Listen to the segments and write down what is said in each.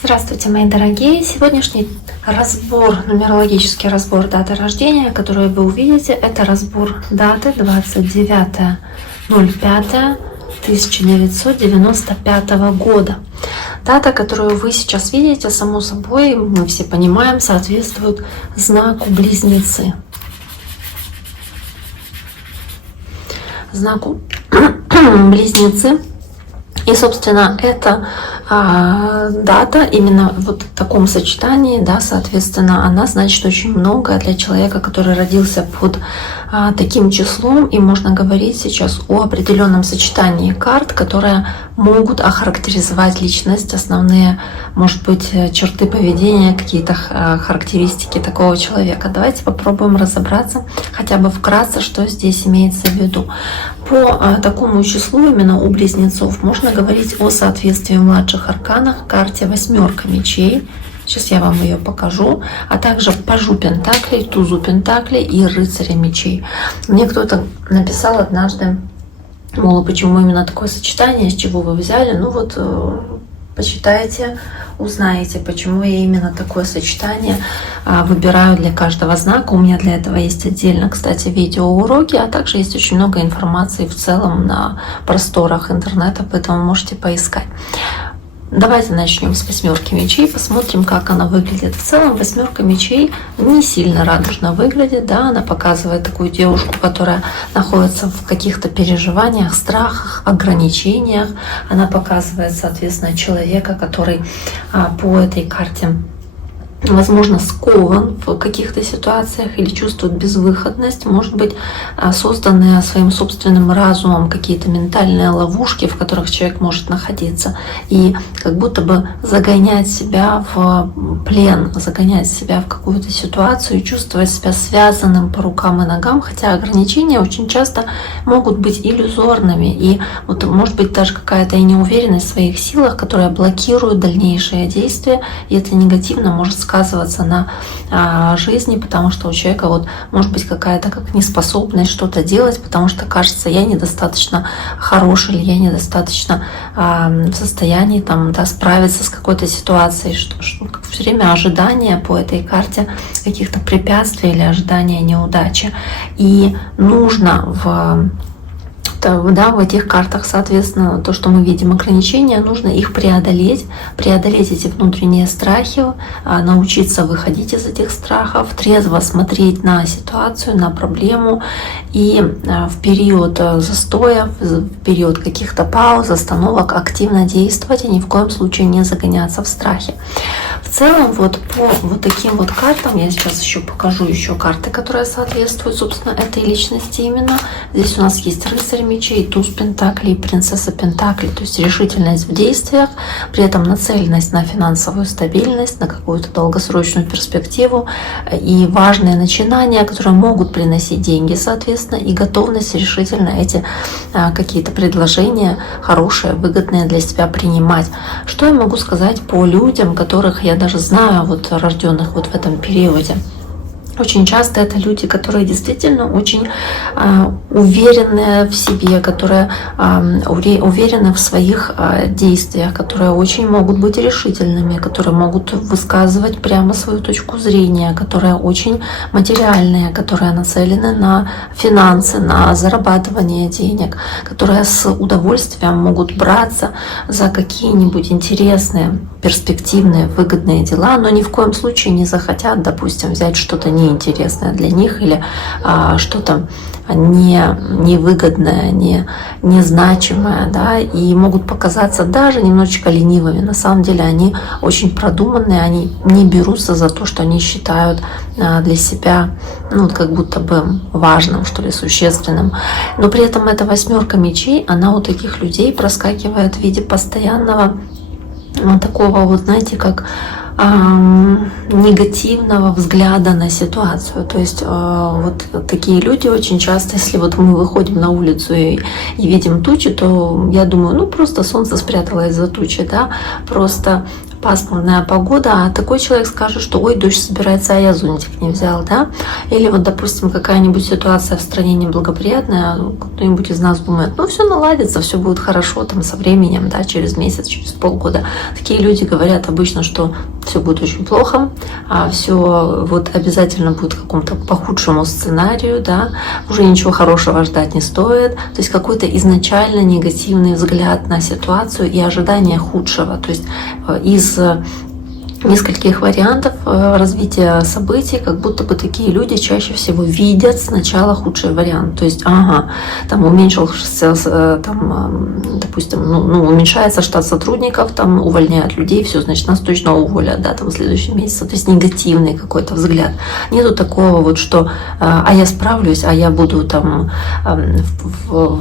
Здравствуйте, мои дорогие! Сегодняшний разбор, нумерологический разбор даты рождения, который вы увидите, это разбор даты 29.05.1995 года. Дата, которую вы сейчас видите, само собой, мы все понимаем, соответствует знаку Близнецы. Знаку Близнецы. И, собственно, эта дата именно вот в таком сочетании, да, соответственно, она значит очень многое для человека, который родился под таким числом. И можно говорить сейчас о определенном сочетании карт, которые могут охарактеризовать личность, основные, может быть, черты поведения, какие-то характеристики такого человека. Давайте попробуем разобраться хотя бы вкратце, что здесь имеется в виду. По такому числу именно у близнецов можно говорить о соответствии в младших арканах карте восьмерка мечей. Сейчас я вам ее покажу, а также пажу пентаклей, тузу пентаклей и рыцаря мечей. Мне кто-то написал однажды, мол, почему именно такое сочетание, с чего вы взяли. Ну вот, почитайте, узнаете, почему я именно такое сочетание выбираю для каждого знака. У меня для этого есть отдельно, кстати, видеоуроки, а также есть очень много информации в целом на просторах интернета, поэтому можете поискать. Давайте начнем с восьмерки мечей, посмотрим, как она выглядит. В целом восьмерка мечей не сильно радужно выглядит, да, она показывает такую девушку, которая находится в каких-то переживаниях, страхах, ограничениях. Она показывает, соответственно, человека, который по этой карте, возможно, скован в каких-то ситуациях или чувствует безвыходность, может быть, созданные своим собственным разумом какие-то ментальные ловушки, в которых человек может находиться, и как будто бы загонять себя в плен, загонять себя в какую-то ситуацию и чувствовать себя связанным по рукам и ногам, хотя ограничения очень часто могут быть иллюзорными, и вот может быть даже какая-то и неуверенность в своих силах, которая блокирует дальнейшие действия, и это негативно может сказываться на жизни, потому что у человека вот может быть какая-то как неспособность что-то делать, потому что кажется, я недостаточно хороший или я недостаточно в состоянии там, да, справиться с какой-то ситуацией, что все время ожидание по этой карте каких-то препятствий или ожидания неудачи. И нужно в этих картах, соответственно, то, что мы видим, ограничения, нужно их преодолеть эти внутренние страхи, научиться выходить из этих страхов, трезво смотреть на ситуацию, на проблему и в период застоя, в период каких-то пауз, остановок активно действовать и ни в коем случае не загоняться в страхе. В целом, вот по вот таким вот картам, я сейчас еще покажу еще карты, которые соответствуют, собственно, этой личности именно. Здесь у нас есть рыцарь мечей, туз пентаклей, принцесса пентаклей, то есть решительность в действиях, при этом нацеленность на финансовую стабильность, на какую-то долгосрочную перспективу и важные начинания, которые могут приносить деньги, соответственно, и готовность решительно эти какие-то предложения хорошие, выгодные для себя принимать. Что я могу сказать по людям, которых я даже знаю, вот рожденных вот в этом периоде? Очень часто это люди, которые действительно очень уверены в себе, которые уверены в своих действиях, которые очень могут быть решительными, которые могут высказывать прямо свою точку зрения, которые очень материальные, которые нацелены на финансы, на зарабатывание денег, которые с удовольствием могут браться за какие-нибудь интересные, перспективные, выгодные дела, но ни в коем случае не захотят, допустим, взять что-то неинтересное для них или что-то невыгодное, незначимое, да, и могут показаться даже немножечко ленивыми. На самом деле они очень продуманные, они не берутся за то, что они считают для себя, ну, как будто бы важным, что ли, существенным. Но при этом эта восьмерка мечей, она у таких людей проскакивает в виде постоянного такого, вот знаете, как негативного взгляда на ситуацию. То есть вот такие люди очень часто, если вот мы выходим на улицу и видим тучи, то я думаю, ну просто солнце спряталось за тучи, да, просто пасмурная погода, а такой человек скажет, что ой, дождь собирается, а я зонтик не взял, да? Или вот, допустим, какая-нибудь ситуация в стране неблагоприятная, кто-нибудь из нас думает, ну все наладится, все будет хорошо там со временем, да, через месяц, через полгода. Такие люди говорят обычно, что все будет очень плохо, а все вот обязательно будет какому-то по худшему сценарию, да, уже ничего хорошего ждать не стоит. То есть какой-то изначально негативный взгляд на ситуацию и ожидание худшего. То есть из нескольких вариантов развития событий, как будто бы такие люди чаще всего видят сначала худший вариант. То есть, там уменьшился, там, допустим, уменьшается штат сотрудников, там увольняют людей, все, значит, нас точно уволят, да, там в следующем месяце. То есть негативный какой-то взгляд. Нету такого вот, что а я справлюсь, а я буду там в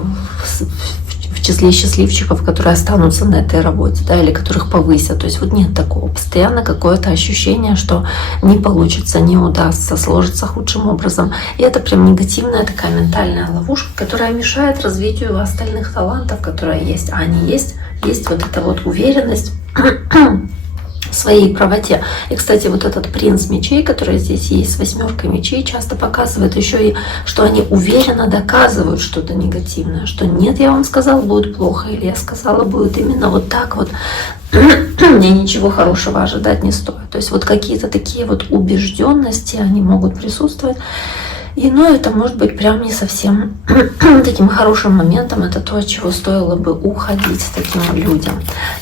числе счастливчиков, которые останутся на этой работе, да, или которых повысят. То есть вот нет такого. Постоянно какое-то ощущение, что не получится, не удастся, сложится худшим образом. И это прям негативная такая ментальная ловушка, которая мешает развитию остальных талантов, которые есть. А они есть вот эта вот уверенность в своей правоте. И, кстати, вот этот принц мечей, который здесь есть с 8 мечей, часто показывает еще и, что они уверенно доказывают что-то негативное, что нет, я вам сказал, будет плохо, или я сказала, будет именно вот так вот. Мне ничего хорошего ожидать не стоит. То есть вот какие-то такие вот убежденности, они могут присутствовать. И, это может быть прям не совсем таким хорошим моментом. Это то, от чего стоило бы уходить таким людям.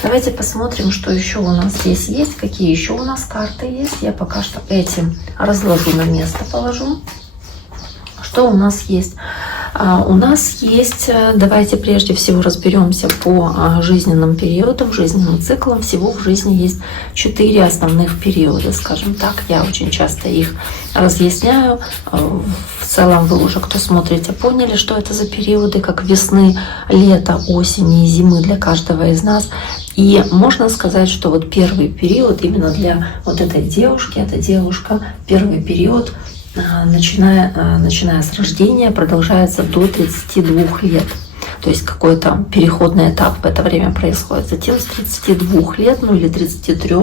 Давайте посмотрим, что еще у нас здесь есть, какие еще у нас карты есть. Я пока что эти разложу на место, положу. Что у нас есть? У нас есть, давайте прежде всего разберемся по жизненным периодам, жизненным циклам. Всего в жизни есть 4 основных периода, скажем так. Я очень часто их разъясняю. В целом вы уже, кто смотрите, поняли, что это за периоды, как весны, лета, осени и зимы для каждого из нас. И можно сказать, что вот первый период именно для вот этой девушки, эта девушка, первый период, начиная с рождения, продолжается до 32 лет. То есть какой-то переходный этап в это время происходит. Затем с 32 лет, или 33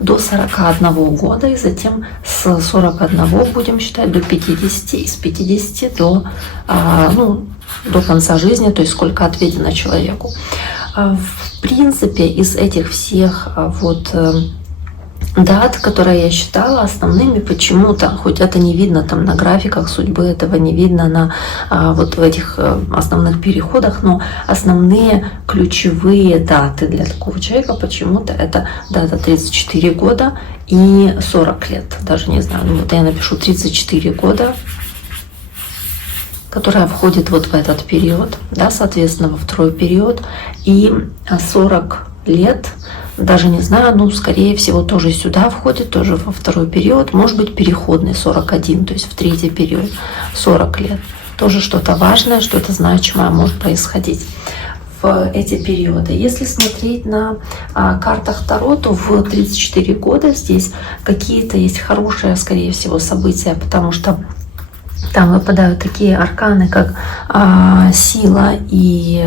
до 41 года. И затем с 41 будем считать до 50. И с 50 до конца жизни, то есть сколько отведено человеку. В принципе, из этих всех дат, которые я считала основными, почему-то, хоть это не видно там на графиках судьбы, этого не видно на вот в этих основных переходах, но основные ключевые даты для такого человека почему-то это дата 34 года и 40 лет. Даже не знаю, вот я напишу 34 года, которая входит вот в этот период, да, соответственно, во второй период, и 40 лет, даже не знаю, скорее всего, тоже сюда входит, тоже во второй период, может быть, переходный 41, то есть в третий период 40 лет. Тоже что-то важное, что-то значимое может происходить в эти периоды. Если смотреть на картах Таро, то в 34 года здесь какие-то есть хорошие, скорее всего, события, потому что там выпадают такие арканы, как сила и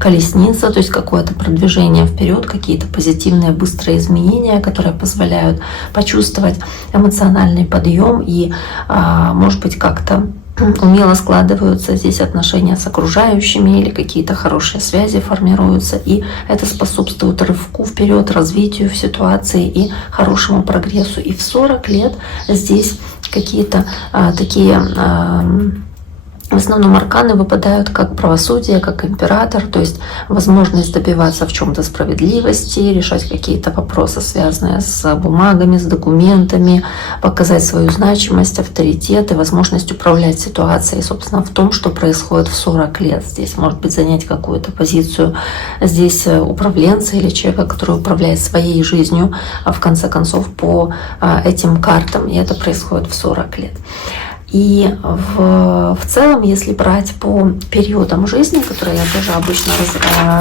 колесница, то есть какое-то продвижение вперед, какие-то позитивные быстрые изменения, которые позволяют почувствовать эмоциональный подъем и, может быть, как-то умело складываются здесь отношения с окружающими или какие-то хорошие связи формируются, и это способствует рывку вперед, развитию в ситуации и хорошему прогрессу. И в 40 лет здесь какие-то такие в основном арканы выпадают как правосудие, как император, то есть возможность добиваться в чем-то справедливости, решать какие-то вопросы, связанные с бумагами, с документами, показать свою значимость, авторитет и возможность управлять ситуацией, собственно, в том, что происходит в 40 лет. Здесь может быть занять какую-то позицию здесь управленца или человека, который управляет своей жизнью, в конце концов, по этим картам, и это происходит в 40 лет. И в целом, если брать по периодам жизни, которые я тоже обычно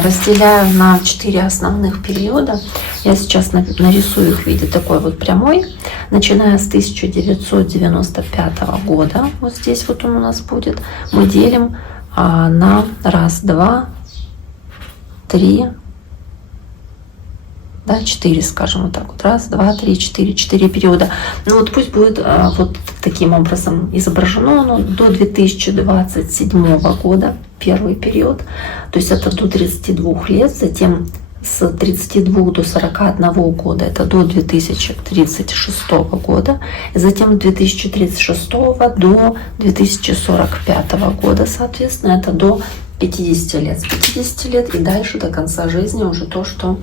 разделяю на 4 основных периода, я сейчас нарисую их в виде такой вот прямой, начиная с 1995 года, вот здесь вот он у нас будет, мы делим на 1, 2, 3, да, 4, скажем, вот так вот, 1, 2, 3, 4 периода. Ну вот пусть будет вот таким образом изображено оно до 2027 года, первый период, то есть это до 32 лет, затем с 32 до 41 года это до 2036 года, и затем с 2036 до 2045 года, соответственно, это до 50 лет. С 50 лет и дальше до конца жизни уже то, что,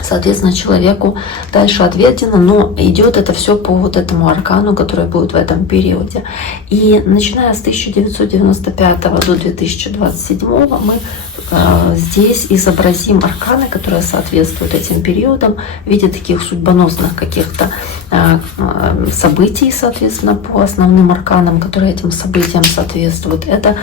соответственно, человеку дальше отведено, но идет это все по вот этому аркану, который будет в этом периоде. И начиная с 1995 до 2027 мы здесь изобразим арканы, которые соответствуют этим периодам в виде таких судьбоносных каких-то событий, соответственно, по основным арканам, которые этим событиям соответствуют. Это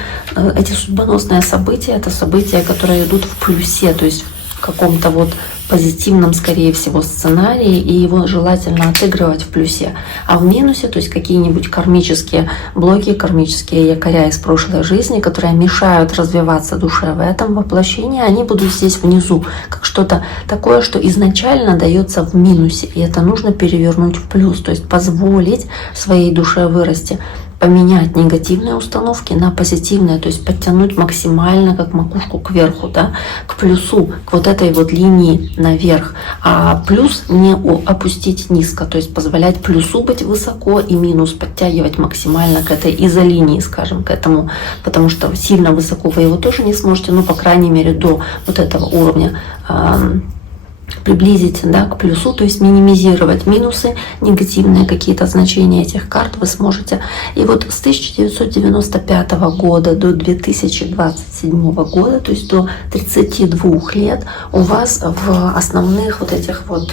эти судьбоносные события, это события, которые идут в плюсе, то есть в каком-то вот позитивном, скорее всего, сценарии, и его желательно отыгрывать в плюсе. А в минусе, то есть какие-нибудь кармические блоки, кармические якоря из прошлой жизни, которые мешают развиваться душе в этом воплощении, они будут здесь внизу, как что-то такое, что изначально дается в минусе, и это нужно перевернуть в плюс, то есть позволить своей душе вырасти, поменять негативные установки на позитивные, то есть подтянуть максимально как макушку кверху, да, к плюсу, к вот этой вот линии наверх, а плюс не опустить низко, то есть позволять плюсу быть высоко и минус подтягивать максимально к этой изолинии, скажем, к этому, потому что сильно высоко вы его тоже не сможете, но по крайней мере до вот этого уровня приблизить, да, к плюсу, то есть минимизировать минусы, негативные какие-то значения этих карт вы сможете. И вот с 1995 года до 2027 года, то есть до 32 лет, у вас в основных вот этих вот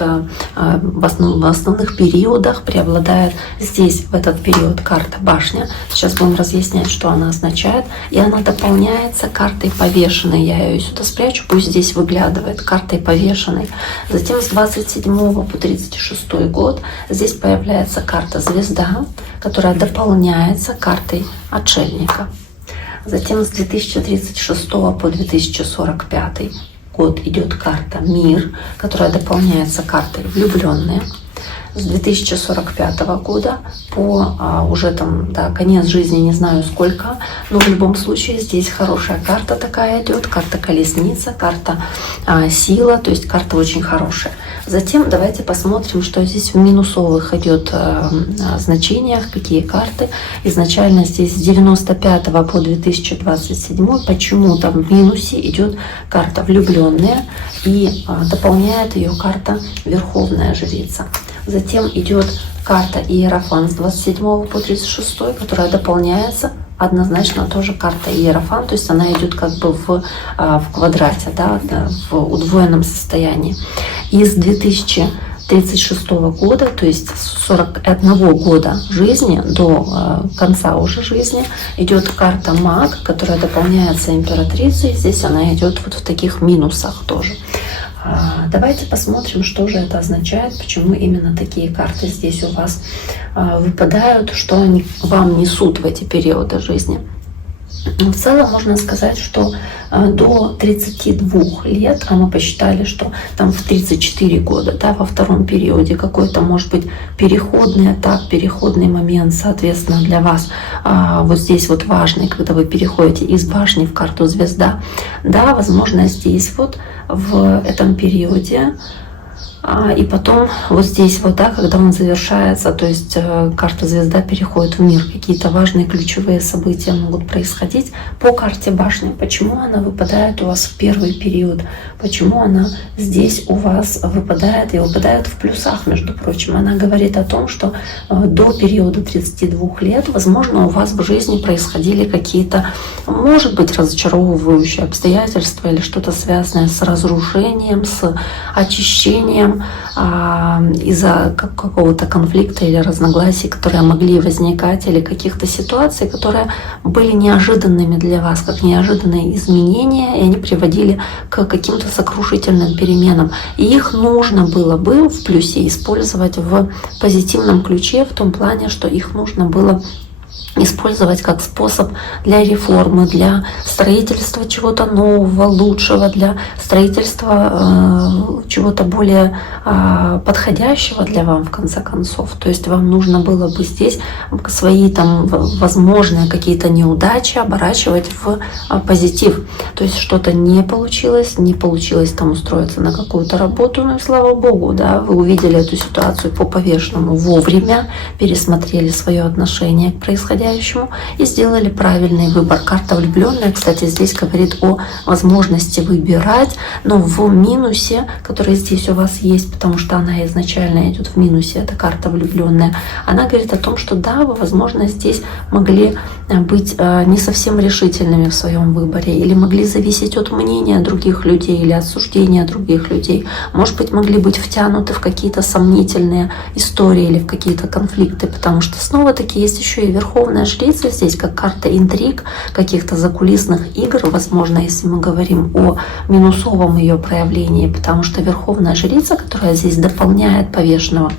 в основных периодах преобладает здесь в этот период карта башня. Сейчас будем разъяснять, что она означает, и она дополняется картой повешенной. Я ее сюда спрячу, пусть здесь выглядывает картой повешенной. Затем с 27 по 36 год здесь появляется карта звезда, которая дополняется картой отшельника. Затем с 2036 по 2045 год идет карта мир, которая дополняется картой влюбленные. С 2045 года по уже там, да, конец жизни, не знаю сколько, но в любом случае здесь хорошая карта такая идет, карта колесница, карта сила, то есть карта очень хорошая. Затем давайте посмотрим, что здесь в минусовых идет значениях, какие карты. Изначально здесь с 95 по 2027 почему-то в минусе идет карта влюбленная и дополняет ее карта верховная жрица. Затем идет карта Иерофант с 27 по 36, которая дополняется однозначно тоже карта Иерофант, то есть она идет как бы в квадрате, да, в удвоенном состоянии. И с 2036 года, то есть с 41 года жизни до конца уже жизни, идет карта Маг, которая дополняется императрицей. Здесь она идет вот в таких минусах тоже. Давайте посмотрим, что же это означает, почему именно такие карты здесь у вас выпадают, что они вам несут в эти периоды жизни. В целом можно сказать, что до 32 лет, а мы посчитали, что там в 34 года, да, во втором периоде какой-то может быть переходный этап, переходный момент, соответственно, для вас вот здесь вот важный, когда вы переходите из башни в карту звезда. Да, возможно, здесь вот в этом периоде. И потом вот здесь вот, да, когда он завершается, то есть карта звезда переходит в мир, какие-то важные ключевые события могут происходить по карте башни. Почему она выпадает у вас в первый период? Почему она здесь у вас выпадает и выпадает в плюсах, между прочим? Она говорит о том, что до периода 32 лет, возможно, у вас в жизни происходили какие-то, может быть, разочаровывающие обстоятельства или что-то связанное с разрушением, с очищением, из-за какого-то конфликта или разногласий, которые могли возникать, или каких-то ситуаций, которые были неожиданными для вас, как неожиданные изменения, и они приводили к каким-то сокрушительным переменам. И их нужно было бы в плюсе использовать в позитивном ключе, в том плане, что их нужно было использовать как способ для реформы, для строительства чего-то нового, лучшего, для строительства чего-то более подходящего для вам, в конце концов. То есть вам нужно было бы здесь свои там возможные какие-то неудачи оборачивать в позитив. То есть что-то не получилось там устроиться на какую-то работу, ну и слава богу, да, вы увидели эту ситуацию по повешенному вовремя, пересмотрели свое отношение к происходящему и сделали правильный выбор. Карта влюбленная, кстати, здесь говорит о возможности выбирать, но в минусе, который здесь у вас есть, потому что она изначально идет в минусе, это карта влюбленная, она говорит о том, что да, вы, возможно, здесь могли быть не совсем решительными в своем выборе, или могли зависеть от мнения других людей, или от суждения других людей. Может быть, могли быть втянуты в какие-то сомнительные истории или в какие-то конфликты, потому что снова-таки есть еще и верховная жрица здесь, как карта интриг, каких-то закулисных игр, возможно, если мы говорим о минусовом ее проявлении, потому что верховная жрица, которая здесь дополняет повешенного,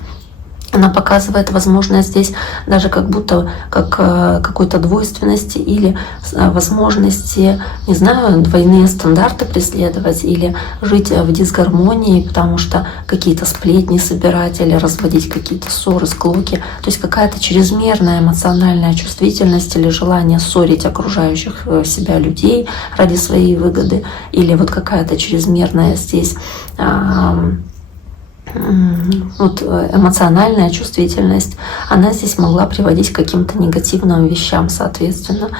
она показывает возможность здесь даже как будто как какой-то двойственности или возможности, не знаю, двойные стандарты преследовать или жить в дисгармонии, потому что какие-то сплетни собирать или разводить какие-то ссоры, склоки. То есть какая-то чрезмерная эмоциональная чувствительность или желание ссорить окружающих себя людей ради своей выгоды, или вот какая-то чрезмерная здесь вот эмоциональная чувствительность, она здесь могла приводить к каким-то негативным вещам, соответственно.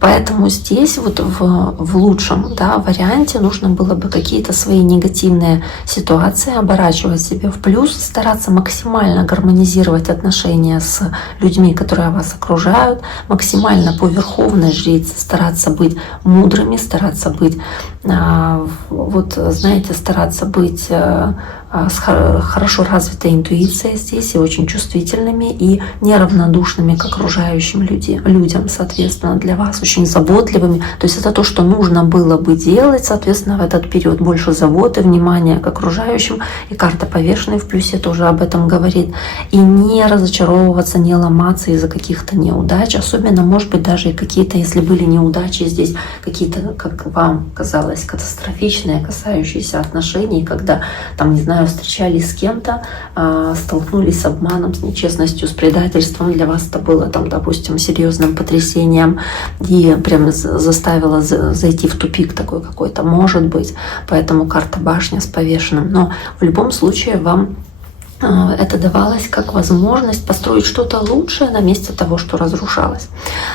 Поэтому здесь вот в лучшем, да, варианте нужно было бы какие-то свои негативные ситуации оборачивать себе в плюс, стараться максимально гармонизировать отношения с людьми, которые вас окружают, максимально по верховной жрице стараться быть мудрыми, стараться быть, вот знаете, стараться быть с хорошо развитой интуицией здесь и очень чувствительными и неравнодушными к окружающим людям, соответственно, для вас очень заботливыми. То есть это то, что нужно было бы делать, соответственно, в этот период. Больше заботы, внимания к окружающим. И карта повешенной в плюсе тоже об этом говорит. И не разочаровываться, не ломаться из-за каких-то неудач. Особенно, может быть, даже и какие-то, если были неудачи здесь, какие-то, как вам казалось, катастрофичные, касающиеся отношений, когда, там, не знаю, встречались с кем-то, столкнулись с обманом, с нечестностью, с предательством. Для вас это было, там, допустим, серьезным потрясением и прям заставило зайти в тупик такой какой-то, может быть. Поэтому карта башня с повешенным. Но в любом случае вам это давалось как возможность построить что-то лучшее на месте того, что разрушалось.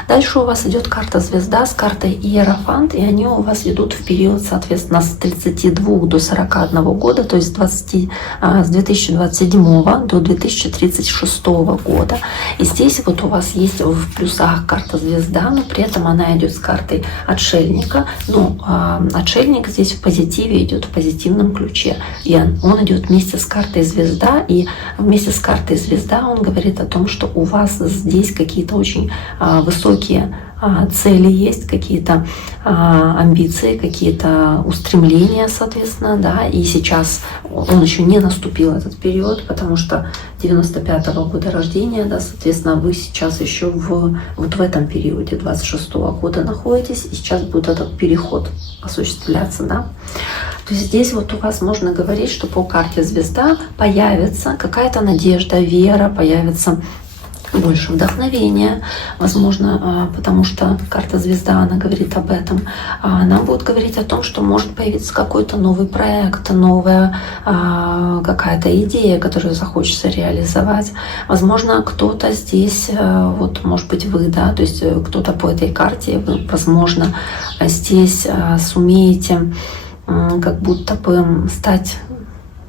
Дальше у вас идет карта звезда с картой Иерофант, и они у вас идут в период, соответственно, с 32 до 41 года, то есть с 2027 до 2036 года. И здесь вот у вас есть в плюсах карта звезда, но при этом она идет с картой отшельника. Но отшельник здесь в позитиве идет в позитивном ключе. И он идет вместе с картой звезда. И вместе с картой звезда он говорит о том, что у вас здесь какие-то очень высокие цели есть, какие-то амбиции, какие-то устремления, соответственно, да, и сейчас он еще не наступил этот период, потому что 95-го года рождения, да, соответственно, вы сейчас еще вот в этом периоде 26-го года находитесь, и сейчас будет этот переход осуществляться, да. То есть здесь вот у вас можно говорить, что по карте звезда появится какая-то надежда, вера, появится больше вдохновения, возможно, потому что карта звезда, она говорит об этом. Она будет говорить о том, что может появиться какой-то новый проект, новая какая-то идея, которую захочется реализовать. Возможно, кто-то здесь, вот, может быть, вы, да, то есть кто-то по этой карте, вы, возможно, здесь сумеете как будто бы стать,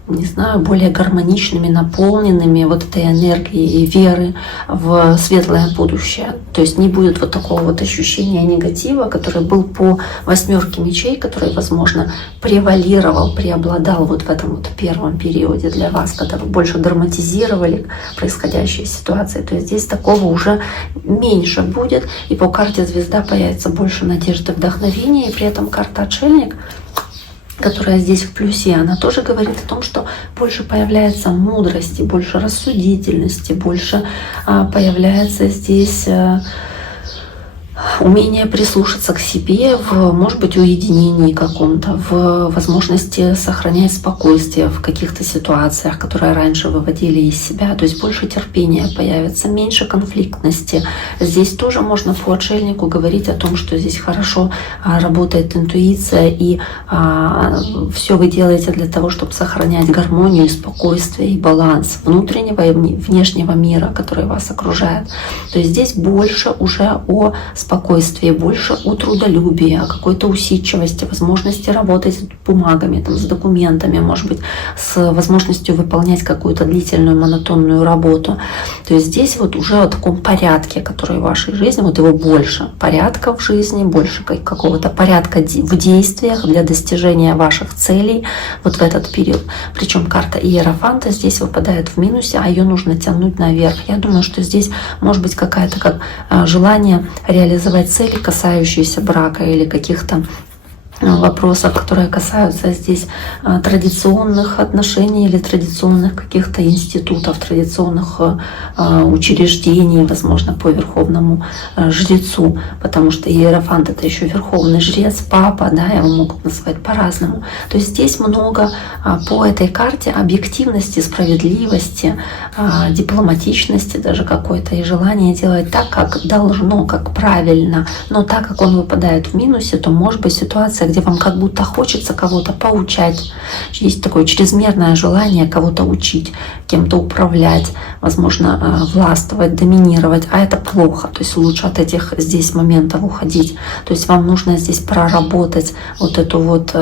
не знаю, более гармоничными, наполненными вот этой энергией и веры в светлое будущее. То есть не будет вот такого вот ощущения негатива, который был по 8 мечей, который, возможно, превалировал, преобладал вот в этом вот первом периоде для вас, когда вы больше драматизировали происходящие ситуации. То есть здесь такого уже меньше будет, и по карте звезда появится больше надежды, вдохновения, и при этом карта отшельник, которая здесь в плюсе, она тоже говорит о том, что больше появляется мудрости, больше рассудительности, больше появляется здесь умение прислушаться к себе в, может быть, уединении каком-то, в возможности сохранять спокойствие в каких-то ситуациях, которые раньше выводили из себя. То есть больше терпения появится, меньше конфликтности. Здесь тоже можно по отшельнику говорить о том, что здесь хорошо работает интуиция, и все вы делаете для того, чтобы сохранять гармонию, спокойствие и баланс внутреннего и внешнего мира, который вас окружает. То есть здесь больше уже о спокойствии, больше о трудолюбии, о какой-то усидчивости, возможности работать с бумагами, там, с документами, может быть, с возможностью выполнять какую-то длительную монотонную работу. То есть здесь вот уже о таком порядке, который в вашей жизни, вот его больше порядка в жизни, больше какого-то порядка в действиях для достижения ваших целей вот в этот период. Причем карта Иерофанта здесь выпадает в минусе, а ее нужно тянуть наверх. Я думаю, что здесь может быть какая-то как желание реализовать цели, касающиеся брака или каких-то вопросов, которые касаются здесь традиционных отношений или традиционных каких-то институтов, традиционных учреждений, возможно, по верховному жрецу, потому что Иерофант — это еще верховный жрец, папа, да, его могут назвать по-разному. То есть здесь много по этой карте объективности, справедливости, дипломатичности даже какой-то, и желание делать так, как должно, как правильно. Но так как он выпадает в минусе, то может быть ситуация, где вам как будто хочется кого-то поучать. Есть такое чрезмерное желание кого-то учить, кем-то управлять, возможно, властвовать, доминировать, а это плохо. То есть лучше от этих здесь моментов уходить. То есть вам нужно здесь проработать вот эту вот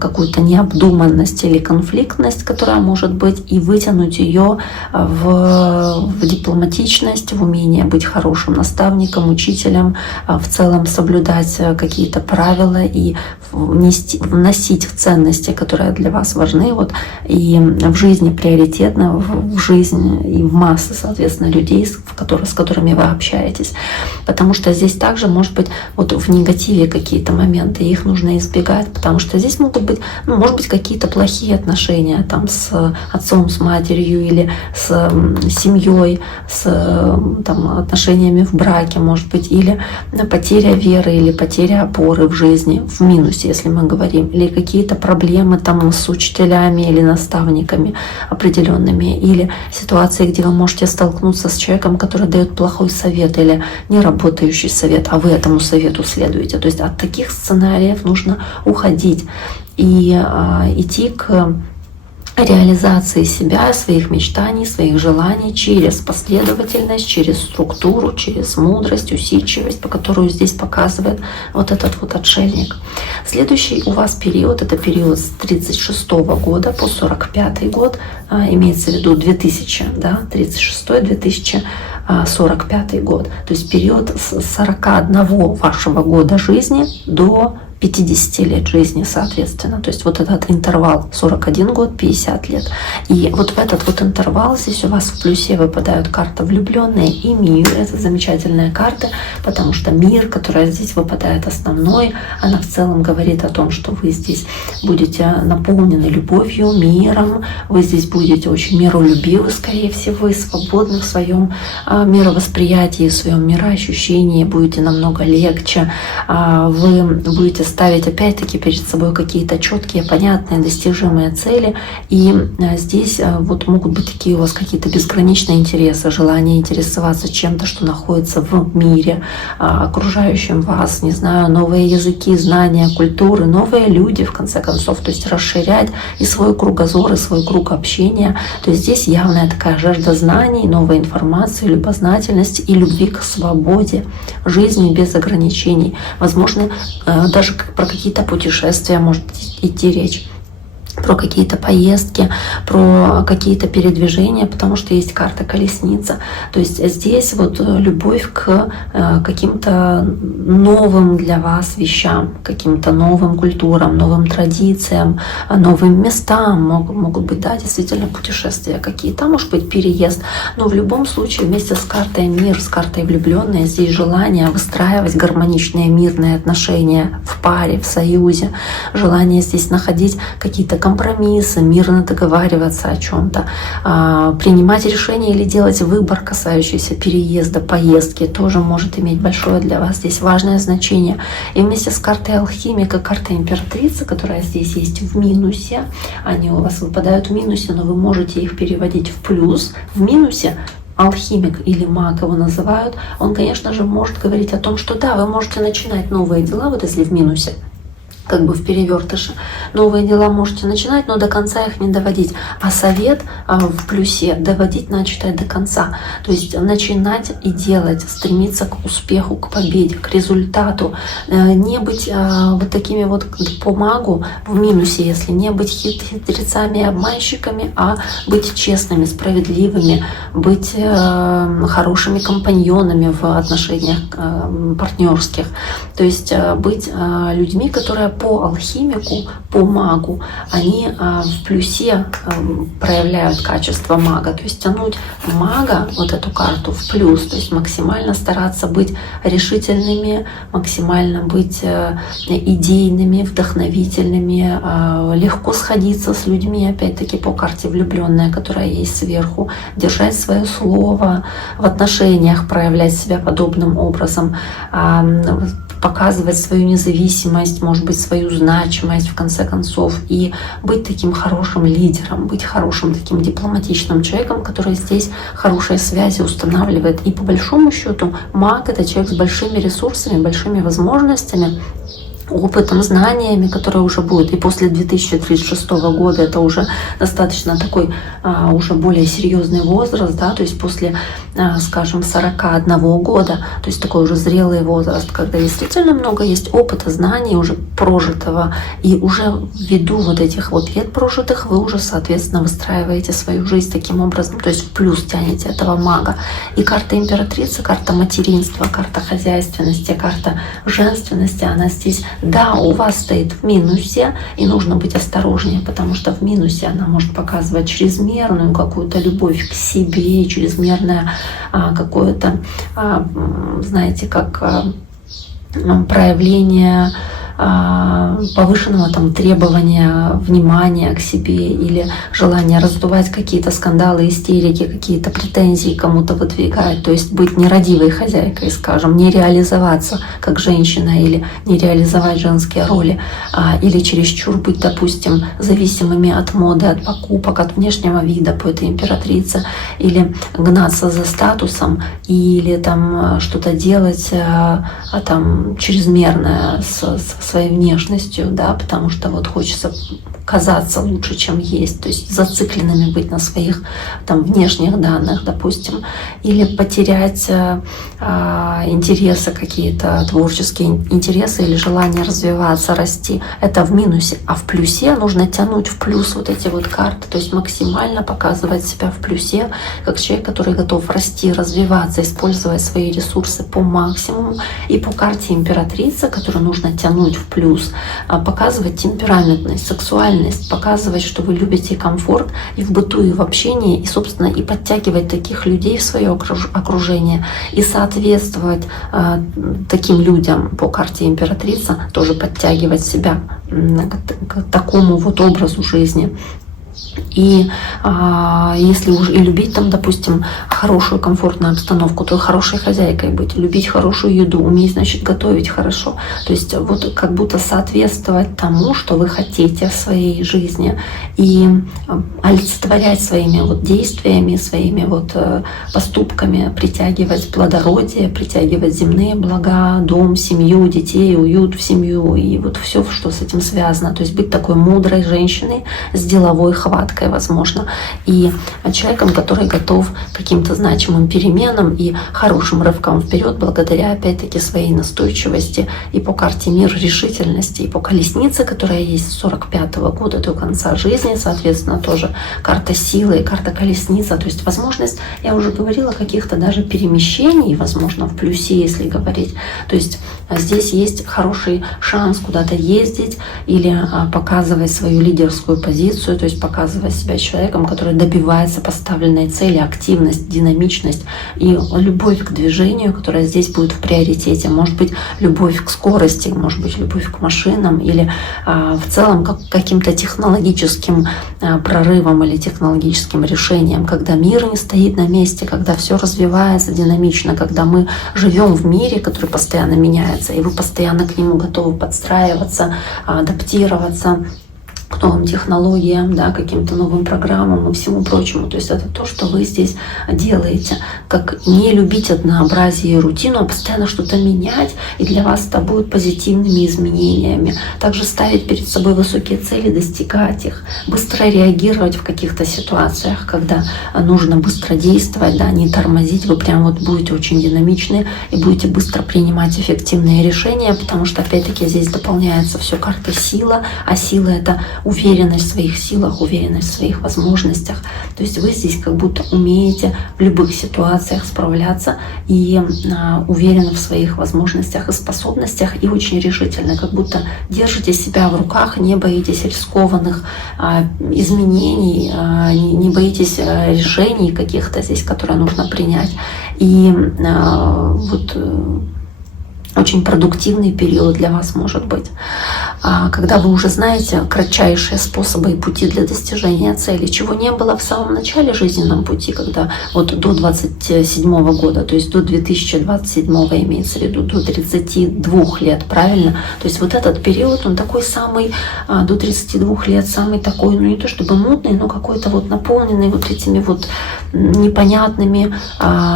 какую-то необдуманность или конфликтность, которая может быть, и вытянуть ее в дипломатичность, в умение быть хорошим наставником, учителем, в целом соблюдать какие-то правила и вносить в ценности, которые для вас важны, вот, и в жизни приоритетно, в жизнь и в массы, соответственно, людей, с которыми вы общаетесь. Потому что здесь также может быть вот в негативе какие-то моменты, их нужно избегать, потому что здесь могут быть, ну, может быть, какие-то плохие отношения там с отцом, с матерью или с семьей, с там, отношениями в браке, может быть, или потеря веры, или потеря опоры в жизни, в минусе, если мы говорим, или какие-то проблемы там с учителями или наставниками определенными, или ситуации, где вы можете столкнуться с человеком, который дает плохой совет или неработающий совет, а вы этому совету следуете. То есть от таких сценариев нужно уходить и идти к реализации себя, своих мечтаний, своих желаний через последовательность, через структуру, через мудрость, усидчивость, по которую здесь показывает вот этот вот отшельник. Следующий у вас период — это период с 36 года по 45 год, имеется в виду 2000, да, 36-2045 год. То есть период с 41 вашего года жизни до 50 лет жизни, соответственно. То есть вот этот интервал 41 год, 50 лет. И вот в этот вот интервал здесь у вас в плюсе выпадают карты влюбленные и мир. Это замечательная карта, потому что мир, которая здесь выпадает основной, она в целом говорит о том, что вы здесь будете наполнены любовью, миром, вы здесь будете очень миролюбивы, скорее всего, и свободны в своем мировосприятии, в своем мироощущении, будете намного легче, вы будете ставить опять-таки перед собой какие-то четкие, понятные, достижимые цели. И здесь вот могут быть такие у вас какие-то безграничные интересы, желание интересоваться чем-то, что находится в мире, окружающем вас, не знаю, новые языки, знания, культуры, новые люди, в конце концов, то есть расширять и свой кругозор, и свой круг общения. То есть здесь явная такая жажда знаний, новой информации, любознательности и любви к свободе, жизни без ограничений. Возможно, даже про какие-то путешествия может идти речь, про какие-то поездки, про какие-то передвижения, потому что есть карта колесница. То есть здесь вот любовь к каким-то новым для вас вещам, каким-то новым культурам, новым традициям, новым местам. Могут быть, да, действительно путешествия какие-то, может быть переезд. Но в любом случае вместе с картой мир, с картой влюбленные, здесь желание выстраивать гармоничные мирные отношения в паре, в союзе, желание здесь находить какие-то компромиссы, мирно договариваться о чем-то, принимать решения или делать выбор, касающийся переезда, поездки, тоже может иметь большое для вас здесь важное значение. И вместе с картой алхимика, картой императрицы, которая здесь есть в минусе, они у вас выпадают в минусе, но вы можете их переводить в плюс. В минусе алхимик или маг его называют, он, конечно же, может говорить о том, что да, вы можете начинать новые дела, вот если в минусе, как бы в перевертыше. Новые дела можете начинать, но до конца их не доводить. А совет в плюсе — доводить начатое до конца. То есть начинать и делать, стремиться к успеху, к победе, к результату. Не быть вот такими вот по магу в минусе, если не быть хитрецами и обманщиками, а быть честными, справедливыми, быть хорошими компаньонами в отношениях партнерских. То есть быть людьми, которые по алхимику, по магу, они в плюсе проявляют качество мага. То есть тянуть мага, вот эту карту, в плюс. То есть максимально стараться быть решительными, максимально быть идейными, вдохновительными, легко сходиться с людьми, опять-таки по карте влюбленная, которая есть сверху, держать свое слово, в отношениях проявлять себя подобным образом, показывать свою независимость, может быть, свою значимость, в конце концов, и быть таким хорошим лидером, быть хорошим таким дипломатичным человеком, который здесь хорошие связи устанавливает. И по большому счету маг — это человек с большими ресурсами, большими возможностями, опытом, знаниями, которые уже будут. И после 2036 года это уже достаточно такой уже более серьезный возраст, да, то есть после, скажем, 41 года, то есть такой уже зрелый возраст, когда действительно много есть опыта, знаний уже прожитого, и уже ввиду вот этих вот лет прожитых вы уже, соответственно, выстраиваете свою жизнь таким образом, то есть в плюс тянете этого мага. И карта императрицы, карта материнства, карта хозяйственности, карта женственности, она здесь, да, у вас стоит в минусе, и нужно быть осторожнее, потому что в минусе она может показывать чрезмерную какую-то любовь к себе, чрезмерное какое-то, знаете, как проявление повышенного там требования внимания к себе или желание раздувать какие-то скандалы, истерики, какие-то претензии кому-то выдвигать, то есть быть нерадивой хозяйкой, скажем, не реализоваться как женщина или не реализовать женские роли, или чересчур быть, допустим, зависимыми от моды, от покупок, от внешнего вида по этой императрице, или гнаться за статусом, или там что-то делать там чрезмерное с своей внешностью, да, потому что вот хочется казаться лучше, чем есть, то есть зацикленными быть на своих там внешних данных, допустим, или потерять интересы какие-то, творческие интересы или желание развиваться, расти. Это в минусе. А в плюсе нужно тянуть в плюс вот эти вот карты, то есть максимально показывать себя в плюсе, как человек, который готов расти, развиваться, использовать свои ресурсы по максимуму. И по карте императрицы, которую нужно тянуть в плюс, показывать темпераментность, сексуальность, показывать, что вы любите комфорт и в быту, и в общении, и, собственно, и подтягивать таких людей в свое окружение, и соответствовать таким людям по карте императрица, тоже подтягивать себя к такому вот образу жизни. И если уже и любить там, допустим, хорошую комфортную обстановку, то и хорошей хозяйкой быть, любить хорошую еду, уметь, значит, готовить хорошо. То есть вот как будто соответствовать тому, что вы хотите в своей жизни, и олицетворять своими вот действиями, своими вот поступками, притягивать плодородие, притягивать земные блага, дом, семью, детей, уют в семью и вот все, что с этим связано. То есть быть такой мудрой женщиной с деловой хваткой, возможно, и человеком, который готов к каким-то значимым переменам и хорошим рывкам вперед благодаря, опять-таки, своей настойчивости. И по карте мир, решительности, и по колеснице, которая есть с 45-го года до конца жизни, соответственно, тоже карта силы и карта колесница. То есть возможность, я уже говорила, каких-то даже перемещений, возможно, в плюсе, если говорить. То есть здесь есть хороший шанс куда-то ездить или показывать свою лидерскую позицию, то есть показывать показывать себя человеком, который добивается поставленной цели, активность, динамичность и любовь к движению, которая здесь будет в приоритете. Может быть, любовь к скорости, может быть, любовь к машинам или в целом к каким-то технологическим прорывам или технологическим решениям, когда мир не стоит на месте, когда все развивается динамично, когда мы живем в мире, который постоянно меняется, и вы постоянно к нему готовы подстраиваться, адаптироваться к новым технологиям, да, каким-то новым программам и всему прочему. То есть это то, что вы здесь делаете. Как не любить однообразие и рутину, а постоянно что-то менять, и для вас это будет позитивными изменениями. Также ставить перед собой высокие цели, достигать их, быстро реагировать в каких-то ситуациях, когда нужно быстро действовать, да, не тормозить. Вы прям вот будете очень динамичны и будете быстро принимать эффективные решения, потому что, опять-таки, здесь дополняется все карта сила, а сила — это уверенность в своих силах, уверенность в своих возможностях. То есть вы здесь как будто умеете в любых ситуациях справляться и уверены в своих возможностях и способностях, и очень решительно, как будто держите себя в руках, не боитесь рискованных изменений, не боитесь решений каких-то здесь, которые нужно принять. И вот очень продуктивный период для вас может быть, когда вы уже знаете кратчайшие способы и пути для достижения цели, чего не было в самом начале жизненном пути, когда вот до 27 года, то есть до 2027 имеется в виду, до 32 лет, правильно? То есть вот этот период, он такой самый, до 32 лет, самый такой, ну не то чтобы мутный, но какой-то вот наполненный вот этими вот непонятными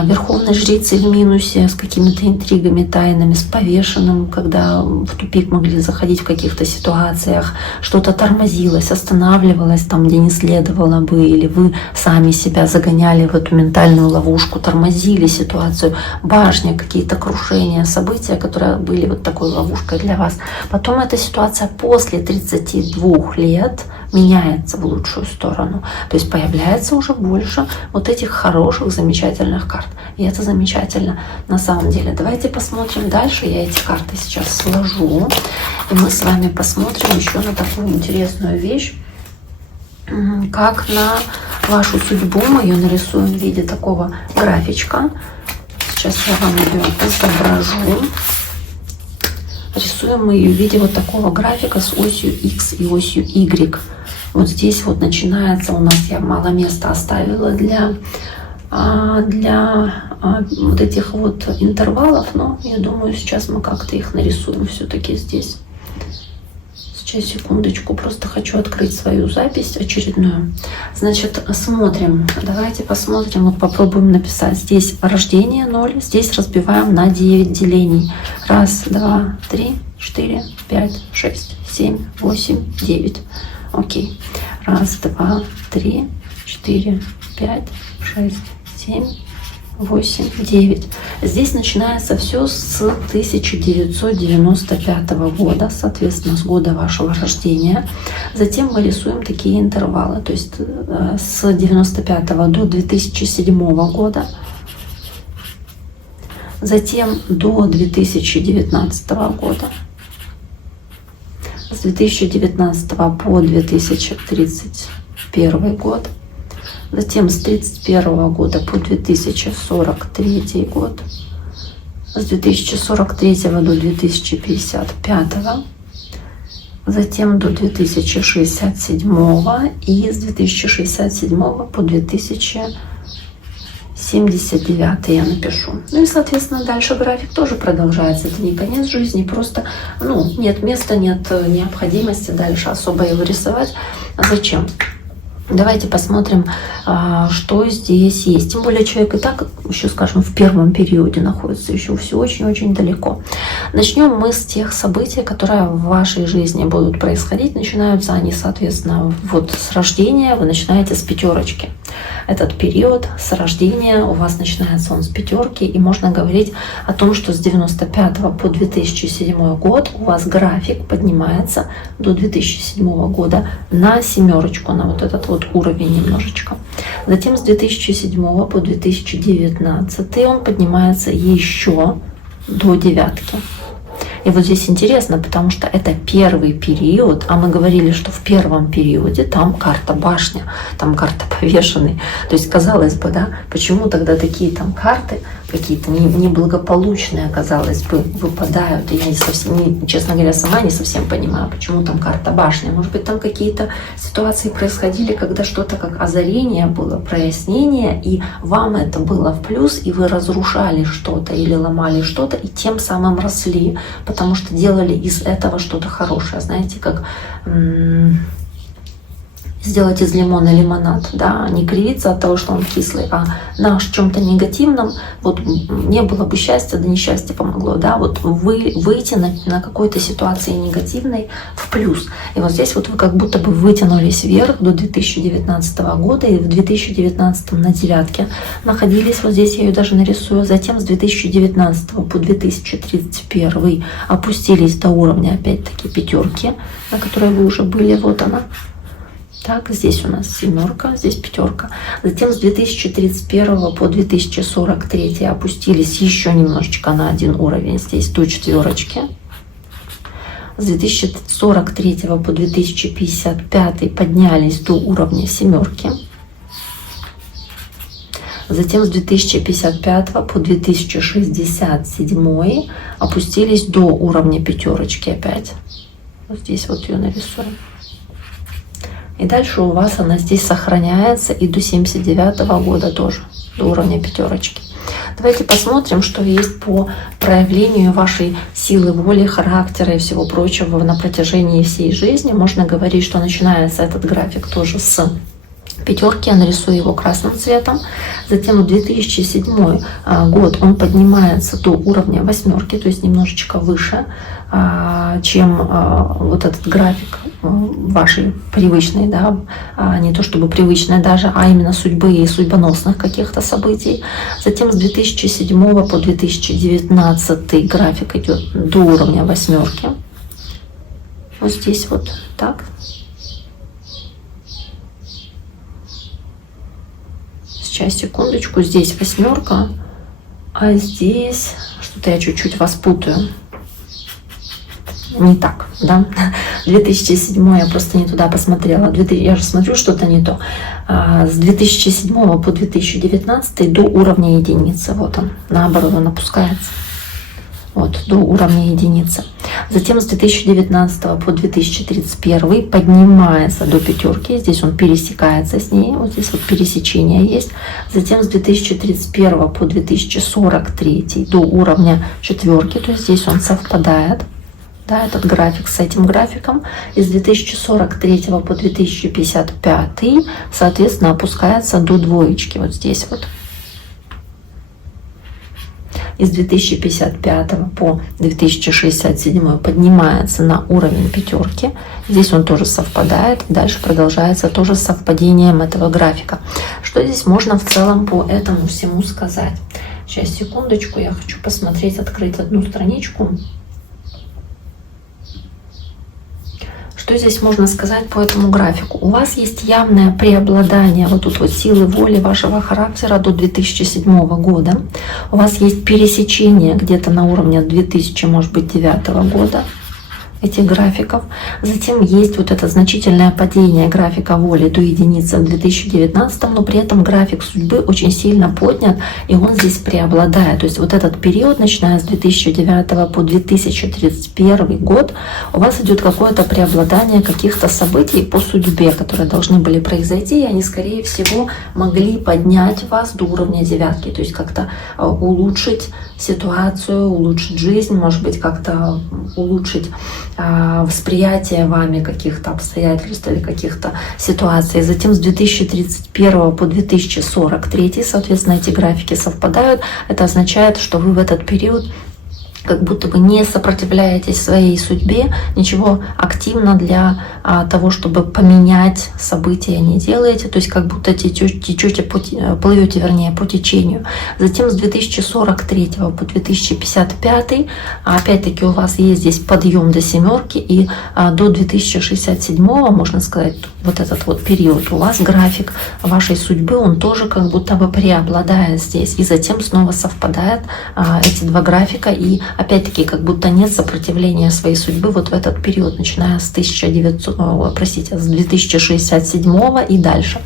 верховной жрицей в минусе, с какими-то интригами, тайнами, с повешенным, когда в тупик могли заходить в каких-то ситуациях, что-то тормозилось, останавливалось там, где не следовало бы, или вы сами себя загоняли в эту ментальную ловушку, тормозили ситуацию, башня, какие-то крушения, события, которые были вот такой ловушкой для вас. Потом эта ситуация после 32 лет меняется в лучшую сторону. То есть появляется уже больше вот этих хороших, замечательных карт. И это замечательно на самом деле. Давайте посмотрим дальше. Я эти карты сейчас сложу. И мы с вами посмотрим еще на такую интересную вещь, как на вашу судьбу. Мы ее нарисуем в виде такого графичка. Сейчас я вам ее изображу. Рисуем мы ее в виде вот такого графика с осью X и осью Y. Вот здесь вот начинается у нас, я мало места оставила для вот этих вот интервалов, но я думаю, сейчас мы как-то их нарисуем все-таки здесь. Сейчас, секундочку, просто хочу открыть свою запись очередную. Значит, смотрим, давайте посмотрим, вот попробуем написать. Здесь рождение 0, здесь разбиваем на 9 делений. 1, 2, 3, 4, 5, 6, 7, 8, 9. Окей. 1, 2, 3, 4, 5, 6, 7, 8, 9. Здесь начинается все с 1995 года, соответственно, с года вашего рождения. Затем мы рисуем такие интервалы, то есть с 95 до 2007 года. Затем до 2019 года. С 2019 по 2031 год. Затем с 1931 года по 2043 год, с 2043 до 2055, затем до 2067 и с 2067 по 2079 я напишу. Ну и, соответственно, дальше график тоже продолжается. Это не конец жизни, просто нет места, нет необходимости дальше особо его рисовать. А зачем? Давайте посмотрим, что здесь есть. Тем более человек и так, еще скажем, в первом периоде находится, еще все очень-очень далеко. Начнем мы с тех событий, которые в вашей жизни будут происходить. Начинаются они, соответственно, вот с рождения, вы начинаете с пятерочки. Этот период с рождения у вас начинается он с пятерки, и можно говорить о том, что с 95 по 2007 год у вас график поднимается до 2007 года на семерочку, на вот этот вот уровень немножечко. Затем с 2007 по 2019 он поднимается еще до девятки. И вот здесь интересно, потому что это первый период, а мы говорили, что в первом периоде там карта башня, там карта повешенный. То есть, казалось бы, да, почему тогда такие там карты какие-то неблагополучные, казалось бы, выпадают. И я не совсем, честно говоря, сама не совсем понимаю, почему там карта башня. Может быть, там какие-то ситуации происходили, когда что-то как озарение было, прояснение, и вам это было в плюс, и вы разрушали что-то или ломали что-то, и тем самым росли, потому что делали из этого что-то хорошее. Знаете, как сделать из лимона лимонад, да, не кривиться от того, что он кислый, а на чем-то негативном, вот не было бы счастья, да несчастье помогло, да, вот выйти на какой-то ситуации негативной в плюс. И вот здесь вот вы как будто бы вытянулись вверх до 2019 года, и в 2019 на девятке находились, вот здесь я ее даже нарисую, затем с 2019 по 2031 опустились до уровня, опять-таки, пятерки, на которой вы уже были, вот она. Так, здесь у нас семерка, здесь пятерка. Затем с 2031 по 2043 опустились еще немножечко на один уровень, здесь до четверочки. С 2043 по 2055 поднялись до уровня семерки. Затем с 2055 по 2067 опустились до уровня пятерочки опять. Вот здесь вот ее нарисуем. И дальше у вас она здесь сохраняется и до 79 года тоже, до уровня пятерочки. Давайте посмотрим, что есть по проявлению вашей силы воли, характера и всего прочего на протяжении всей жизни. Можно говорить, что начинается этот график тоже с пятерки, я нарисую его красным цветом. Затем в 2007 год он поднимается до уровня восьмерки, то есть немножечко выше, чем вот этот график вашей привычной, да, не то чтобы привычной даже, а именно судьбы и судьбоносных каких-то событий. Затем с 2007 по 2019 график идет до уровня восьмерки. Вот здесь вот так. Сейчас, секундочку, здесь восьмерка, а здесь что-то я чуть-чуть вас путаю. Не так, да? 2007 я просто не туда посмотрела. Я же смотрю, что-то не то. С 2007 по 2019 до уровня единицы. Вот он, наоборот, он опускается. Вот, до уровня единицы. Затем с 2019 по 2031 поднимается до пятерки. Здесь он пересекается с ней. Вот здесь вот пересечение есть. Затем с 2031 по 2043 до уровня четверки. То есть здесь он совпадает. Да, этот график с этим графиком. Из 2043 по 2055, соответственно, опускается до двоечки. Вот здесь вот. Из 2055 по 2067 поднимается на уровень пятерки. Здесь он тоже совпадает. Дальше продолжается тоже с совпадением этого графика. Что здесь можно в целом по этому всему сказать? Сейчас, секундочку, я хочу посмотреть, открыть одну страничку. Что здесь можно сказать по этому графику? У вас есть явное преобладание вот тут вот силы воли вашего характера до 2007 года. У вас есть пересечение где-то на уровне 2000, может быть, 2009 года этих графиков. Затем есть вот это значительное падение графика воли до единицы в 2019, но при этом график судьбы очень сильно поднят, и он здесь преобладает. То есть вот этот период, начиная с 2009 по 2031 год, у вас идет какое-то преобладание каких-то событий по судьбе, которые должны были произойти, и они, скорее всего, могли поднять вас до уровня девятки, то есть как-то улучшить ситуацию, улучшить жизнь, может быть, как-то улучшить восприятие вами каких-то обстоятельств или каких-то ситуаций. Затем с 2031 по 2043, соответственно, эти графики совпадают. Это означает, что вы в этот период как будто бы не сопротивляетесь своей судьбе, ничего активно для того, чтобы поменять события не делаете, то есть как будто плывете, вернее, по течению. Затем с 2043 по 2055, опять-таки у вас есть здесь подъем до семерки, и до 2067, можно сказать, вот этот вот период у вас график вашей судьбы, он тоже как будто бы преобладает здесь, и затем снова совпадает эти два графика, и опять-таки, как будто нет сопротивления своей судьбы вот в этот период, начиная с 2067 и дальше.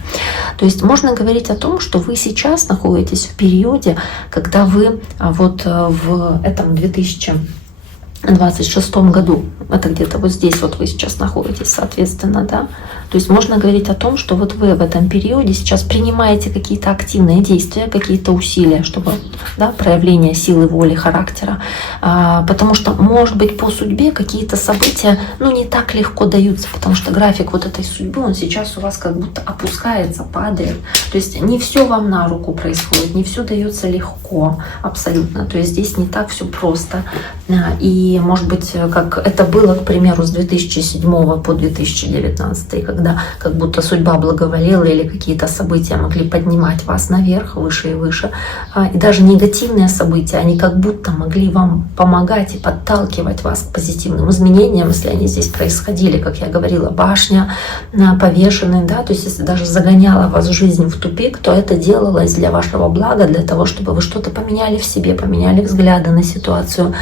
То есть можно говорить о том, что вы сейчас находитесь в периоде, когда вы вот в этом 2026 году, это где-то вот здесь вот вы сейчас находитесь, соответственно, да. То есть можно говорить о том, что вот вы в этом периоде сейчас принимаете какие-то активные действия, какие-то усилия, чтобы, да, проявление силы, воли, характера, потому что, может быть, по судьбе какие-то события, ну, не так легко даются, потому что график вот этой судьбы, он сейчас у вас как будто опускается, падает, то есть не все вам на руку происходит, не все дается легко, абсолютно, то есть здесь не так все просто, и, может быть, как это было, к примеру, с 2007 по 2019, когда как будто судьба благоволела или какие-то события могли поднимать вас наверх, выше и выше. И даже негативные события, они как будто могли вам помогать и подталкивать вас к позитивным изменениям, если они здесь происходили, как я говорила, башня, повешенный, да, то есть если даже загоняла вас жизнь в тупик, то это делалось для вашего блага, для того, чтобы вы что-то поменяли в себе, поменяли взгляды на ситуацию,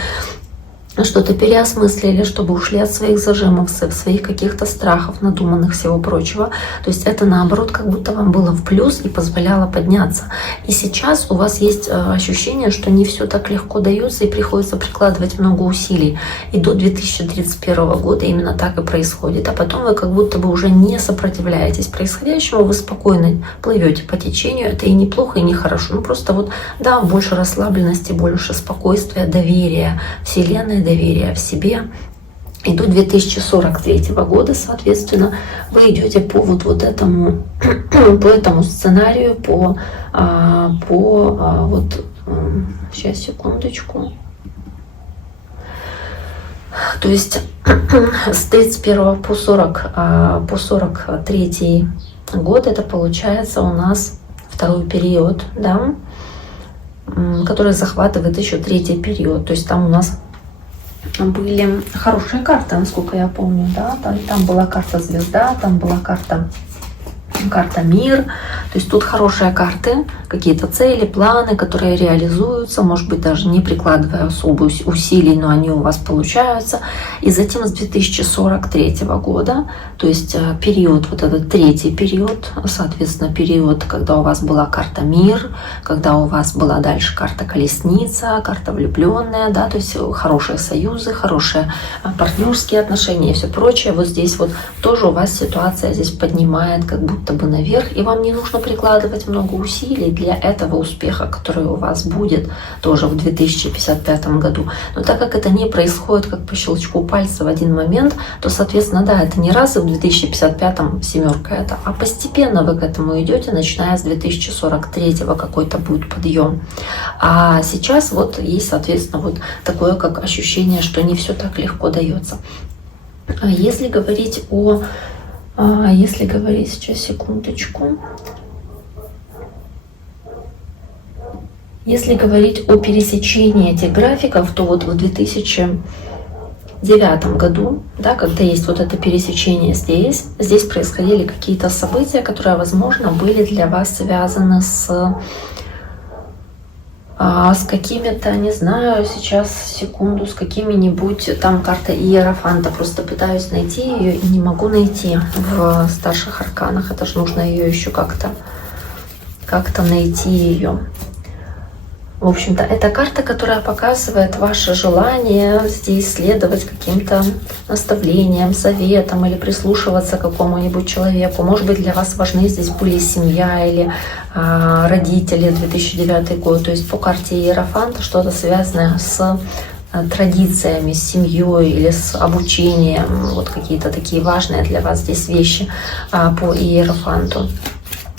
что-то переосмыслили, чтобы ушли от своих зажимов, своих каких-то страхов, надуманных, всего прочего. То есть это наоборот как будто вам было в плюс и позволяло подняться. И сейчас у вас есть ощущение, что не все так легко дается и приходится прикладывать много усилий. И до 2031 года именно так и происходит. А потом вы как будто бы уже не сопротивляетесь происходящему, вы спокойно плывете по течению. Это и неплохо, и нехорошо. Ну просто вот, да, больше расслабленности, больше спокойствия, доверия Вселенной, доверия в себе. И до 2043 года, соответственно, вы идете по вот этому, по этому сценарию, сейчас, секундочку. То есть с 31 по 43 год, это получается у нас второй период, да, который захватывает еще третий период. То есть там у нас были хорошие карты, насколько я помню, да, там была карта звезда, там была карта мир, то есть тут хорошие карты, какие-то цели, планы, которые реализуются, может быть, даже не прикладывая особых усилий, но они у вас получаются. И затем с 2043 года, то есть период, вот этот третий период, соответственно, период, когда у вас была карта мир, когда у вас была дальше карта колесница, карта влюбленная, да, то есть хорошие союзы, хорошие партнерские отношения и все прочее. Вот здесь вот тоже у вас ситуация здесь поднимает как будто бы наверх, и вам не нужно прикладывать много усилий для этого успеха, который у вас будет тоже в 2055 году. Но так как это не происходит как по щелчку пальца в один момент, то, соответственно, да, это не раз и в 2055 семерка это, а постепенно вы к этому идете, начиная с 2043 какой-то будет подъем. А сейчас вот есть, соответственно, вот такое как ощущение, что не все так легко дается. Если говорить сейчас, секундочку. Если говорить о пересечении этих графиков, то вот в 2009 году, да, когда есть вот это пересечение здесь происходили какие-то события, которые, возможно, были для вас связаны с какими-то, не знаю, сейчас, секунду, с какими-нибудь, там карта Иерофанта, просто пытаюсь найти ее и не могу найти в старших арканах, это же нужно ее еще как-то найти ее. В общем-то, это карта, которая показывает ваше желание здесь следовать каким-то наставлениям, советам или прислушиваться к какому-нибудь человеку. Может быть, для вас важны здесь были семья или родители, 2009 год. То есть по карте Иерофанта что-то связанное с традициями, с семьей или с обучением. Вот какие-то такие важные для вас здесь вещи по Иерофанту.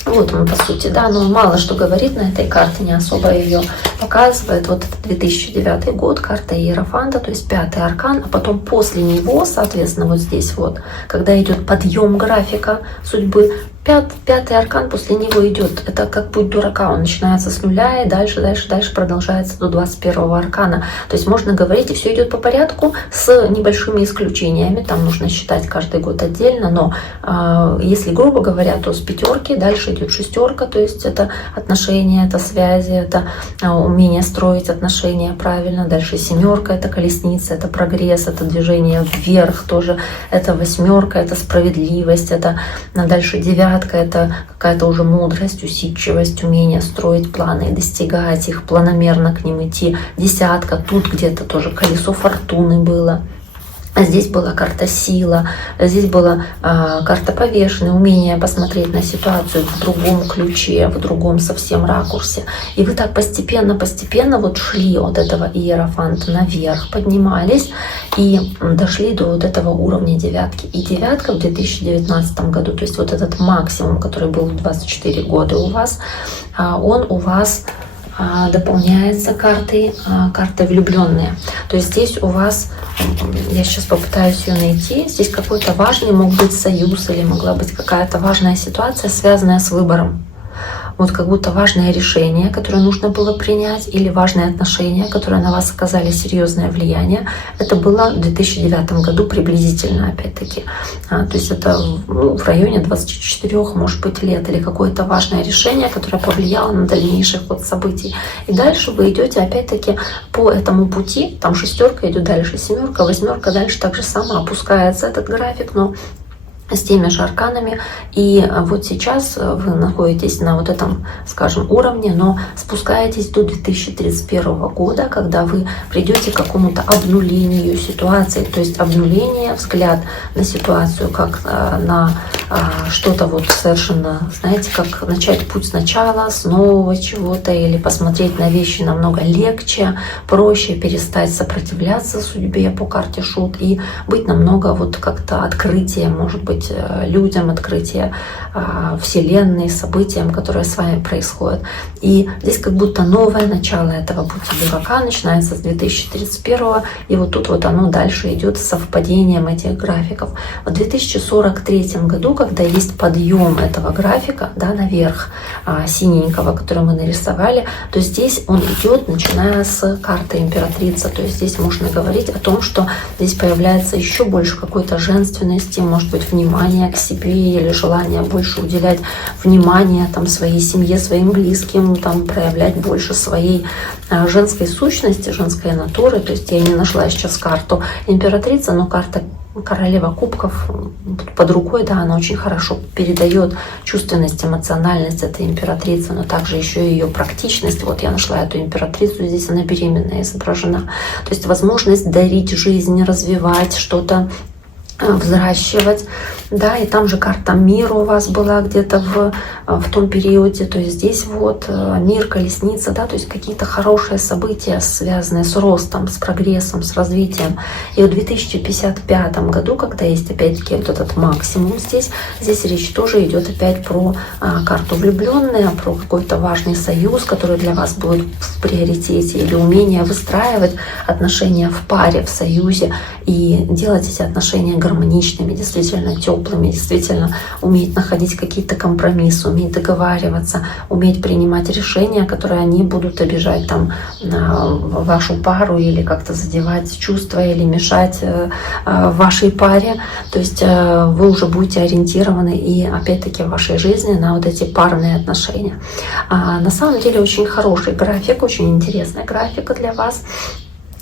Вот он, по сути, да, но мало что говорит на этой карте, не особо ее показывает. Вот это 2009 год, карта Иерофанта, то есть 5-й аркан, а потом после него, соответственно, вот здесь вот, когда идет подъем графика судьбы, Пятый аркан после него идет. Это как путь дурака. Он начинается с нуля и дальше продолжается до 21-го аркана. То есть можно говорить, и все идет по порядку с небольшими исключениями. Там нужно считать каждый год отдельно. Но если грубо говоря, то с пятерки дальше идет шестерка. То есть это отношения, это связи, это умение строить отношения правильно. Дальше семерка, это колесница, это прогресс, это движение вверх тоже. Это восьмерка, это справедливость, это дальше девятка. Это какая-то уже мудрость, усидчивость, умение строить планы и достигать их, планомерно к ним идти. Десятка, тут где-то тоже колесо фортуны было. А здесь была карта сила, здесь была карта повешенная, умение посмотреть на ситуацию в другом ключе, в другом совсем ракурсе. И вы так постепенно вот шли от этого иерофанта наверх, поднимались и дошли до вот этого уровня девятки. И девятка в 2019 году, то есть вот этот максимум, который был в 24 года у вас, он у вас дополняется картой влюбленные. То есть здесь у вас, я сейчас попытаюсь ее найти, здесь какой-то важный мог быть союз или могла быть какая-то важная ситуация, связанная с выбором. Вот как будто важное решение, которое нужно было принять, или важные отношения, которые на вас оказали серьезное влияние. Это было в 2009 году приблизительно, опять-таки. То есть это в районе 24, может быть, лет, или какое-то важное решение, которое повлияло на дальнейший ход событий. И дальше вы идете, опять-таки, по этому пути. Там шестерка идет дальше, семерка, восьмерка, дальше так же само опускается этот график, но с теми же арканами. И вот сейчас вы находитесь на вот этом, скажем, уровне, но спускаетесь до 2031 года, когда вы придете к какому-то обнулению ситуации, то есть обнуление, взгляд на ситуацию как на что-то вот совершенно, знаете, как начать путь сначала, с нового чего-то, или посмотреть на вещи намного легче, проще, перестать сопротивляться судьбе по карте Шут и быть намного вот как-то открытием, может быть, людям, открытие Вселенной, событиям, которые с вами происходят. И здесь как будто новое начало этого пути дурака начинается с 2031, и вот тут вот оно дальше идет с совпадением этих графиков. В 2043 году, когда есть подъем этого графика, да, наверх, синенького, который мы нарисовали, то здесь он идет, начиная с карты императрицы. То есть здесь можно говорить о том, что здесь появляется еще больше какой-то женственности, может быть, внимания к себе или желание больше уделять внимание там своей семье, своим близким, там проявлять больше своей женской сущности, женской натуры. То есть я не нашла сейчас карту императрица, но карта королева кубков под рукой, да, она очень хорошо передает чувственность, эмоциональность этой императрицы, но также еще и ее практичность. Вот я нашла эту императрицу, здесь она беременная изображена. То есть возможность дарить жизнь, развивать что-то, взращивать, да, и там же карта мира у вас была где-то в том периоде, то есть здесь вот мир, колесница, да, то есть какие-то хорошие события, связанные с ростом, с прогрессом, с развитием. И в 2055 году, когда есть опять-таки вот этот максимум здесь речь тоже идет опять про карту влюбленные, про какой-то важный союз, который для вас будет в приоритете, или умение выстраивать отношения в паре, в союзе, и делать эти отношения гармоничными, действительно теплыми, действительно уметь находить какие-то компромиссы, уметь договариваться, уметь принимать решения, которые они будут обижать там вашу пару или как-то задевать чувства или мешать вашей паре. То есть вы уже будете ориентированы и опять-таки в вашей жизни на вот эти парные отношения. На самом деле очень хороший график, очень интересная графика для вас.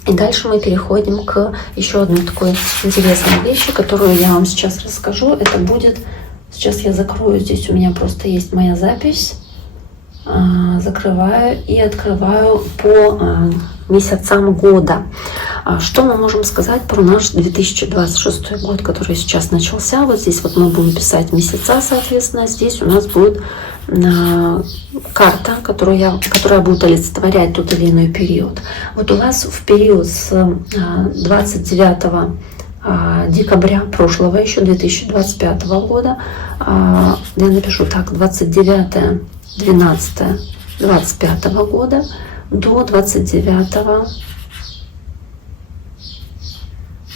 И дальше мы переходим к еще одной такой интересной вещи, которую я вам сейчас расскажу. Это будет... Сейчас я закрою, здесь у меня просто есть моя запись. Закрываю и открываю по месяцам года. Что мы можем сказать про наш 2026 год, который сейчас начался? Вот здесь вот мы будем писать месяца, соответственно. Здесь у нас будет карта, которая будет олицетворять тот или иной период. Вот у вас в период с 29 декабря прошлого, еще 2025 года, я напишу так, 29-12-25 года до 29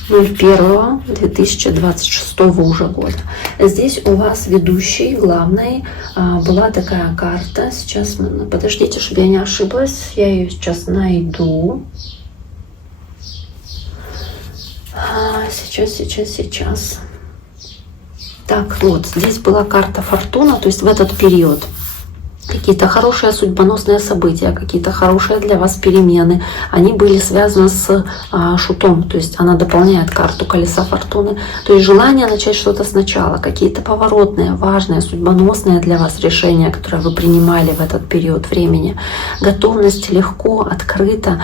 01.2026 уже года. Здесь у вас ведущей, главной, была такая карта. Сейчас, подождите, чтобы я не ошиблась. Я ее сейчас найду. Сейчас. Так, вот, здесь была карта Фортуна, то есть в этот период какие-то хорошие судьбоносные события, какие-то хорошие для вас перемены, они были связаны с шутом, то есть она дополняет карту колеса фортуны, то есть желание начать что-то сначала, какие-то поворотные, важные, судьбоносные для вас решения, которые вы принимали в этот период времени, готовность легко, открыто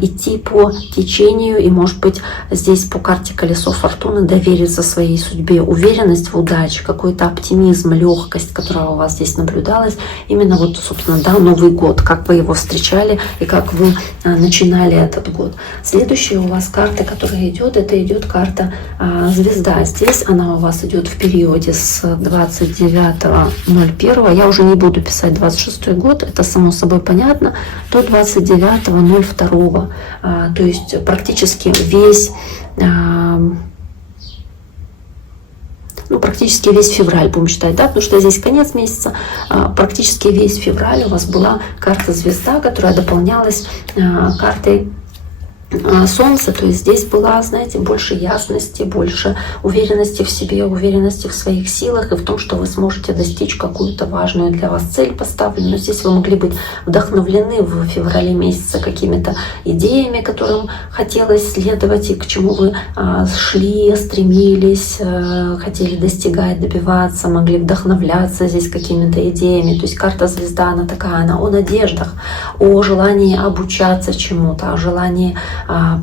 идти по течению, и, может быть, здесь по карте колесо фортуны довериться своей судьбе, уверенность в удаче, какой-то оптимизм, легкость, которая у вас здесь наблюдалась, именно вот, собственно, да, Новый год, как вы его встречали и как вы начинали этот год. Следующая у вас карта, которая идет, это идет карта звезда. Здесь она у вас идет в периоде с 29.01. Я уже не буду писать 26 год, это само собой понятно, до 29.02. То есть практически весь практически весь февраль будем считать, да, потому что здесь конец месяца, практически весь февраль у вас была карта звезда, которая дополнялась картой Солнце, то есть здесь была, знаете, больше ясности, больше уверенности в себе, уверенности в своих силах и в том, что вы сможете достичь какую-то важную для вас цель поставленную. Но здесь вы могли быть вдохновлены в феврале месяце какими-то идеями, которым хотелось следовать и к чему вы шли, стремились, хотели достигать, добиваться, могли вдохновляться здесь какими-то идеями. То есть карта звезда, она такая, она о надеждах, о желании обучаться чему-то, о желании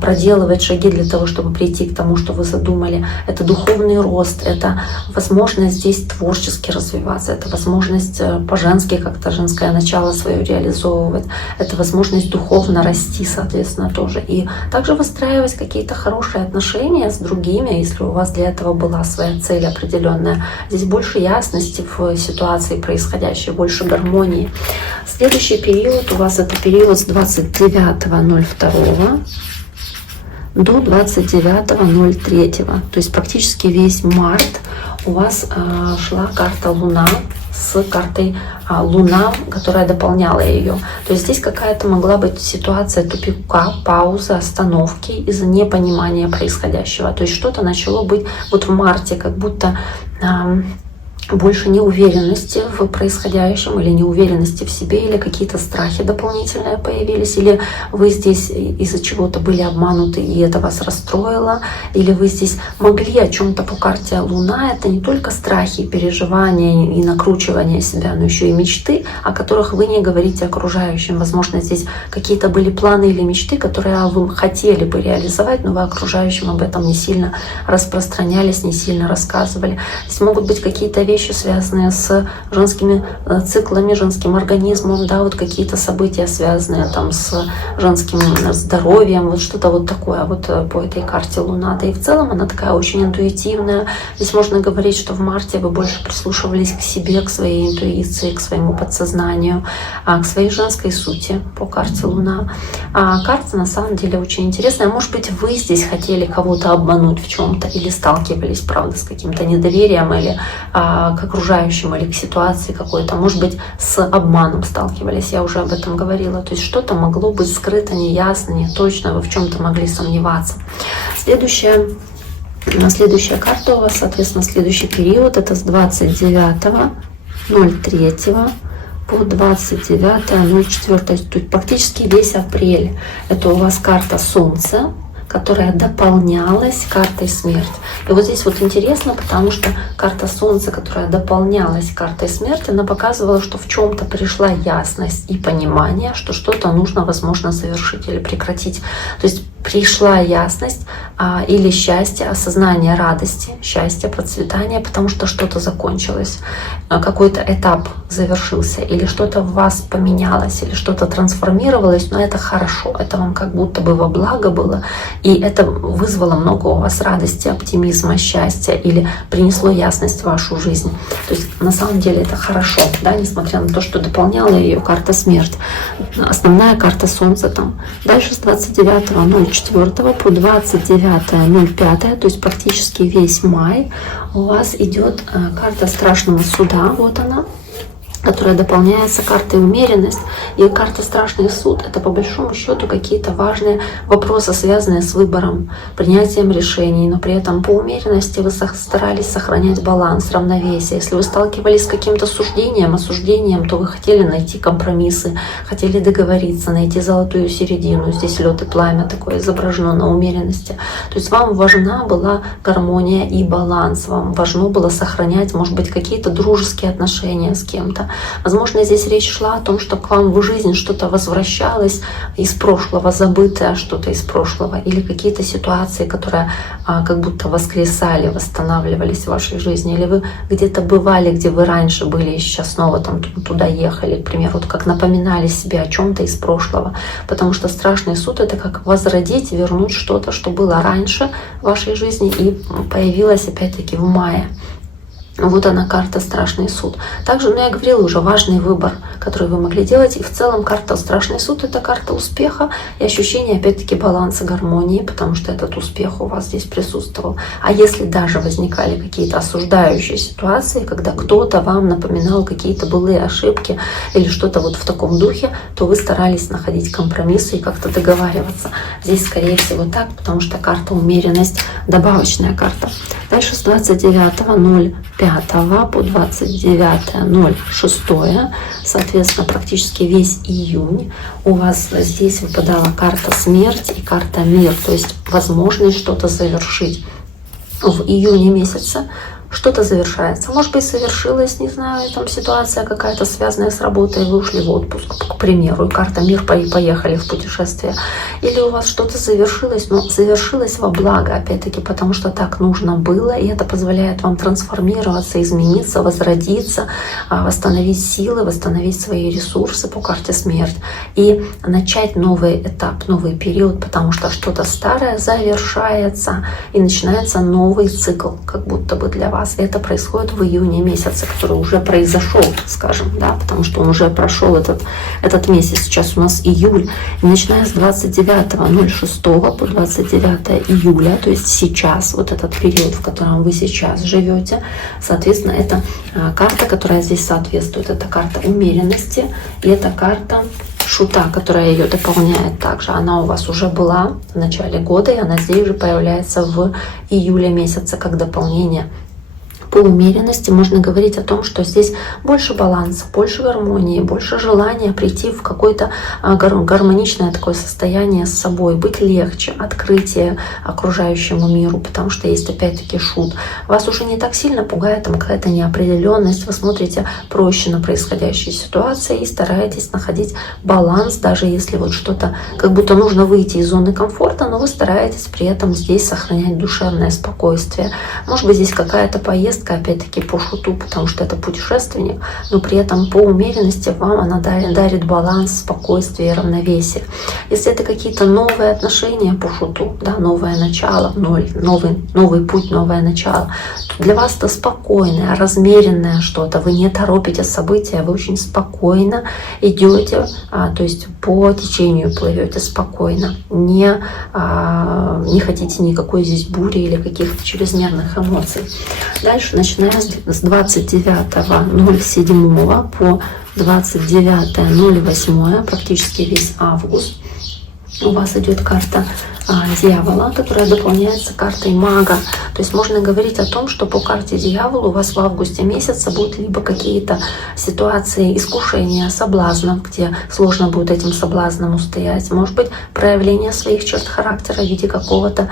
проделывать шаги для того, чтобы прийти к тому, что вы задумали. Это духовный рост, это возможность здесь творчески развиваться, это возможность по-женски как-то женское начало свое реализовывать, это возможность духовно расти, соответственно, тоже. И также выстраивать какие-то хорошие отношения с другими, если у вас для этого была своя цель определенная. Здесь больше ясности в ситуации происходящей, больше гармонии. Следующий период у вас это период с 29.02 до 29.03. То есть практически весь март у вас шла карта Луна с картой Луна, которая дополняла ее. То есть здесь какая-то могла быть ситуация тупика, паузы, остановки из-за непонимания происходящего. То есть что-то начало быть вот в марте, как будто больше неуверенности в происходящем или неуверенности в себе, или какие-то страхи дополнительные появились, или вы здесь из-за чего-то были обмануты и это вас расстроило, или вы здесь могли о чем-то по карте Луна. Это не только страхи, переживания и накручивание себя, но еще и мечты, о которых вы не говорите окружающим. Возможно, здесь какие-то были планы или мечты, которые вы хотели бы реализовать, но вы окружающим об этом не сильно распространялись, не сильно рассказывали. Здесь могут быть какие-то вещи, связанные с женскими циклами, женским организмом, да, вот какие-то события, связанные там с женским здоровьем, вот что-то вот такое вот по этой карте Луна. Да и в целом она такая очень интуитивная. Здесь можно говорить, что в марте вы больше прислушивались к себе, к своей интуиции, к своему подсознанию, к своей женской сути по карте Луна. Карта на самом деле очень интересная. Может быть, вы здесь хотели кого-то обмануть в чем-то или сталкивались, правда, с каким-то недоверием или к окружающим или к ситуации какой-то, может быть, с обманом сталкивались, я уже об этом говорила. То есть что-то могло быть скрыто, неясно, не точно, вы в чем-то могли сомневаться. Следующая карта у вас, соответственно, следующий период, это с 29.03 по 29.04, то есть практически весь апрель. Это у вас карта Солнца, которая дополнялась картой смерть. И вот здесь вот интересно, потому что карта Солнца, которая дополнялась картой смерти, она показывала, что в чем-то пришла ясность и понимание, что что-то нужно, возможно, завершить или прекратить. То есть пришла ясность или счастье, осознание радости, счастья, процветания, потому что что-то закончилось, какой-то этап завершился, или что-то в вас поменялось, или что-то трансформировалось, но это хорошо, это вам как будто бы во благо было, и это вызвало много у вас радости, оптимизма, счастья, или принесло ясность в вашу жизнь. То есть на самом деле это хорошо, да, несмотря на то, что дополняла ее карта смерть. Основная карта Солнца там. Дальше с 29.04 24 по 29.05, то есть практически весь май, у вас идет карта страшного суда, вот она, которая дополняется картой умеренность. И карта страшный суд — это по большому счету какие-то важные вопросы, связанные с выбором, принятием решений, но при этом по умеренности вы старались сохранять баланс, равновесие. Если вы сталкивались с каким-то суждением, осуждением, то вы хотели найти компромиссы, хотели договориться, найти золотую середину. Здесь лед и пламя такое изображено на умеренности. То есть вам важна была гармония и баланс, вам важно было сохранять, может быть, какие-то дружеские отношения с кем-то. Возможно, здесь речь шла о том, что к вам в жизнь что-то возвращалось из прошлого, забытое что-то из прошлого, или какие-то ситуации, которые как будто воскресали, восстанавливались в вашей жизни, или вы где-то бывали, где вы раньше были, и сейчас снова там туда ехали, к примеру, вот как напоминали себе о чем-то из прошлого, потому что страшный суд — это как возродить, вернуть что-то, что было раньше в вашей жизни и появилось опять-таки в мае. Вот она, карта страшный суд. Также, я говорила уже, важный выбор, который вы могли делать. И в целом карта страшный суд — это карта успеха и ощущение, опять-таки, баланса, гармонии, потому что этот успех у вас здесь присутствовал. А если даже возникали какие-то осуждающие ситуации, когда кто-то вам напоминал какие-то былые ошибки или что-то вот в таком духе, то вы старались находить компромиссы и как-то договариваться. Здесь, скорее всего, так, потому что карта умеренность, добавочная карта. Дальше с 29.05 по 29.06, соответственно, практически весь июнь у вас здесь выпадала карта смерть и карта мир, то есть возможность что-то завершить. В июне месяце что-то завершается. Может быть, совершилась, не знаю, там ситуация какая-то связанная с работой, вы ушли в отпуск, к примеру, и карта мир, поехали в путешествие. Или у вас что-то завершилось, но завершилось во благо, опять-таки, потому что так нужно было, и это позволяет вам трансформироваться, измениться, возродиться, восстановить силы, восстановить свои ресурсы по карте смерть и начать новый этап, новый период, потому что что-то старое завершается, и начинается новый цикл, как будто бы для вас. Это происходит в июне месяце, который уже произошел, скажем, да, потому что он уже прошел этот месяц. Сейчас у нас июль. И начиная с 29.06 по 29 июля, то есть сейчас, вот этот период, в котором вы сейчас живете, соответственно, это карта, которая здесь соответствует. Это карта умеренности, и это карта шута, которая ее дополняет также. Она у вас уже была в начале года, и она здесь же появляется в июле месяце как дополнение. По умеренности можно говорить о том, что здесь больше баланса, больше гармонии, больше желания прийти в какое-то гармоничное такое состояние с собой, быть легче, открытие окружающему миру, потому что есть опять-таки шут. Вас уже не так сильно пугает там какая-то неопределенность, вы смотрите проще на происходящие ситуации и стараетесь находить баланс, даже если вот что-то как будто нужно выйти из зоны комфорта, но вы стараетесь при этом здесь сохранять душевное спокойствие. Может быть, здесь какая-то поездка, опять-таки по шуту, потому что это путешественник, но при этом по умеренности вам она дарит баланс, спокойствие и равновесие. Если это какие-то новые отношения по шуту, да, новое начало, новый путь, новое начало, то для вас это спокойное, размеренное что-то. Вы не торопите события, вы очень спокойно идете, то есть по течению плывете спокойно, не хотите никакой здесь бури или каких-то чрезмерных эмоций. Дальше, начиная с 29.07 по 29.08, практически весь август, у вас идет карта дьявола, которая дополняется картой мага. То есть можно говорить о том, что по карте дьявола у вас в августе месяце будут либо какие-то ситуации искушения, соблазнов, где сложно будет этим соблазнам устоять. Может быть, проявление своих черт характера в виде какого-то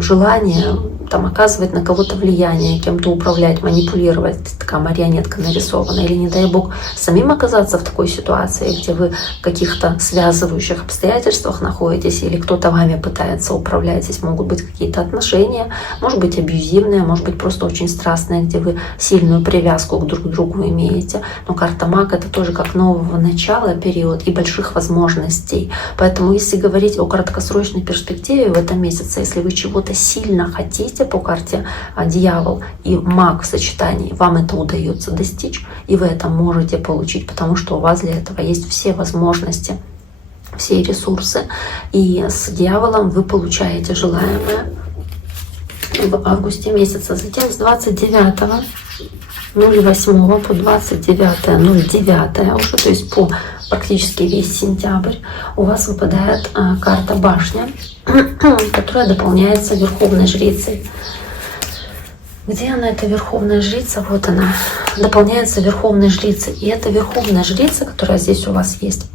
желания там оказывать на кого-то влияние, кем-то управлять, манипулировать, такая марионетка нарисована. Или, не дай бог, самим оказаться в такой ситуации, где вы в каких-то связывающих обстоятельствах находитесь, или кто-то вами пытается управлять. Здесь могут быть какие-то отношения, может быть абьюзивные, может быть просто очень страстные, где вы сильную привязку к друг другу имеете. Но карта маг — это тоже как нового начала период и больших возможностей. Поэтому если говорить о краткосрочной перспективе в этом месяце, если вы чего-то сильно хотите по карте дьявол и маг в сочетании, вам это удается достичь, и вы это можете получить, потому что у вас для этого есть все возможности. все ресурсы, и с дьяволом вы получаете желаемое в августе месяце. Затем с 29.08 по 29.09 уже, то есть по практически весь сентябрь, у вас выпадает карта башня, которая дополняется Верховной Жрицей. Где она, эта Верховная Жрица? Вот она, дополняется Верховной Жрицей. И эта Верховная Жрица, которая здесь у вас есть,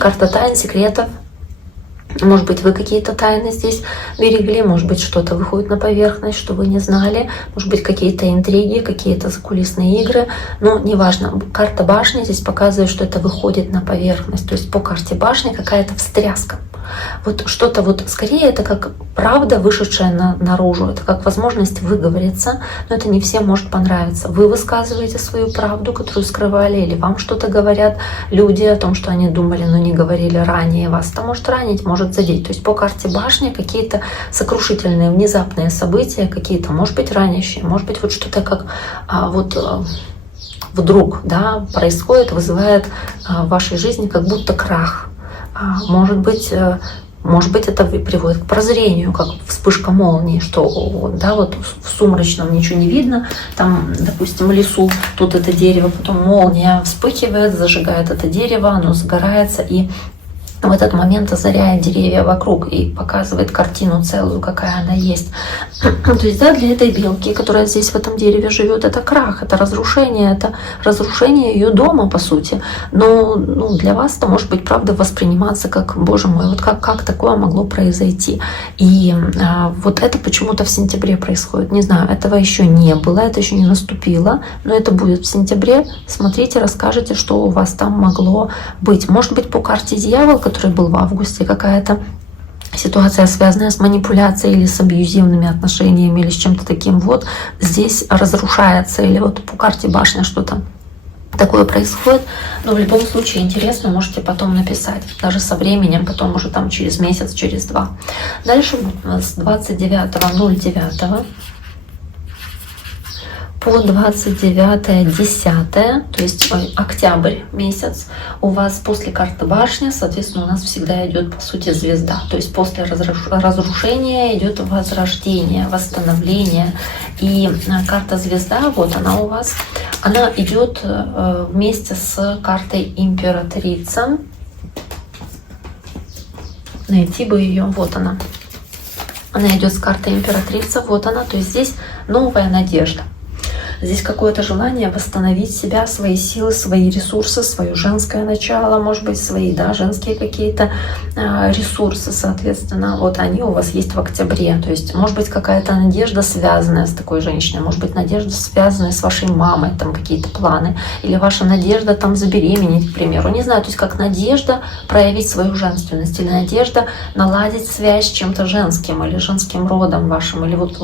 карта тайн, секретов. Может быть, вы какие-то тайны здесь берегли, может быть, что-то выходит на поверхность, что вы не знали, может быть, какие-то интриги, какие-то закулисные игры, но неважно. Карта башни здесь показывает, что это выходит на поверхность, то есть по карте башни какая-то встряска. Вот что-то вот, скорее это как правда, вышедшая наружу, это как возможность выговориться, но это не всем может понравиться. Вы высказываете свою правду, которую скрывали, или вам что-то говорят люди о том, что они думали, но не говорили ранее. Вас это может ранить, может задеть. То есть по карте башни какие-то сокрушительные, внезапные события, какие-то, может быть, ранящие, может быть, вот что-то как вдруг, да, происходит, вызывает в вашей жизни как будто крах. Может быть, это приводит к прозрению, как вспышка молнии, что да, вот в сумрачном ничего не видно, там, допустим, в лесу тут это дерево, потом молния вспыхивает, зажигает это дерево, оно загорается, и в этот момент озаряет деревья вокруг и показывает картину целую, какая она есть. То есть, да, для этой белки, которая здесь в этом дереве живет, это крах, это разрушение ее дома, по сути. Но для вас это может быть, правда, восприниматься как, боже мой, вот как такое могло произойти. И вот это почему-то в сентябре происходит. Не знаю, этого еще не было, это еще не наступило, но это будет в сентябре. Смотрите, расскажите, что у вас там могло быть. Может быть, по карте дьявол, который был в августе, какая-то ситуация, связанная с манипуляцией или с абьюзивными отношениями, или с чем-то таким, вот здесь разрушается, или вот по карте башня что-то такое происходит. Но в любом случае интересно, можете потом написать, даже со временем, потом уже там через месяц, через два. Дальше у нас с 29.09 по 29.10, то есть октябрь месяц, у вас после карты башни, соответственно, у нас всегда идет, по сути, звезда. То есть после разрушения идет возрождение, восстановление. И карта звезда, вот она у вас, она идет вместе с картой императрица. Найти бы ее, вот она. Она идет с картой императрица, вот она, то есть здесь новая надежда. Здесь какое-то желание восстановить себя, свои силы, свои ресурсы, свое женское начало, может быть, свои, да, женские какие-то ресурсы, соответственно, вот они у вас есть в октябре. То есть, может быть, какая-то надежда, связанная с такой женщиной, может быть, надежда, связанная с вашей мамой, там какие-то планы, или ваша надежда там забеременеть, к примеру. Не знаю, то есть как надежда проявить свою женственность, или надежда наладить связь с чем-то женским, или женским родом вашим, или вот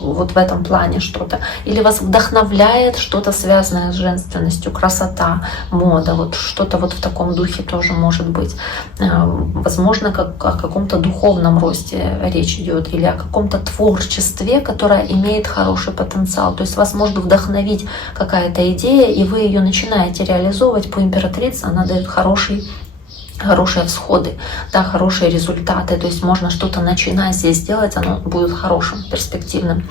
в этом плане что-то. Или вас вдохновляет что-то связанное с женственностью, красота, мода, вот что-то вот в таком духе тоже может быть. Возможно, как о каком-то духовном росте речь идет, или о каком-то творчестве, которое имеет хороший потенциал. То есть вас может вдохновить какая-то идея, и вы ее начинаете реализовывать по императрице, она дает хорошие всходы, да, хорошие результаты. То есть можно что-то начинать здесь делать, оно будет хорошим, перспективным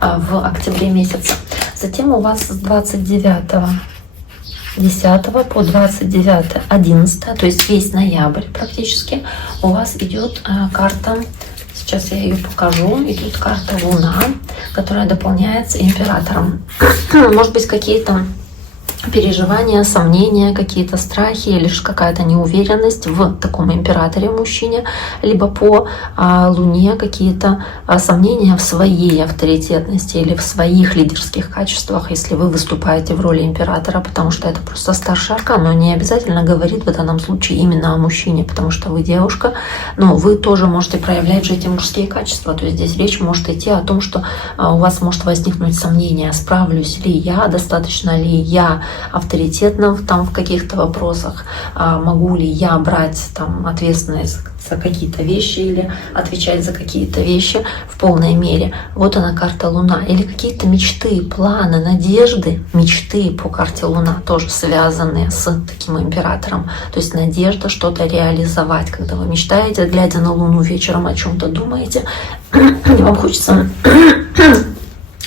в октябре месяце. Затем у вас с 29.10 по 29.11, то есть весь ноябрь практически, у вас идет карта, сейчас я ее покажу, идет карта Луна, которая дополняется императором. Может быть, какие-то переживания, сомнения, какие-то страхи или же какая-то неуверенность в таком императоре мужчине, либо по Луне какие-то сомнения в своей авторитетности или в своих лидерских качествах, если вы выступаете в роли императора, потому что это просто старший аркан, но не обязательно говорит в данном случае именно о мужчине, потому что вы девушка, но вы тоже можете проявлять же эти мужские качества. То есть здесь речь может идти о том, что у вас может возникнуть сомнение, справлюсь ли я, достаточно ли я авторитетным там в каких-то вопросах, могу ли я брать там ответственность за какие-то вещи или отвечать за какие-то вещи в полной мере. Вот она, карта Луна. Или какие-то мечты, планы, надежды, мечты по карте Луна тоже связаны с таким императором. То есть надежда что-то реализовать. Когда вы мечтаете, глядя на Луну вечером, о чем-то думаете, вам хочется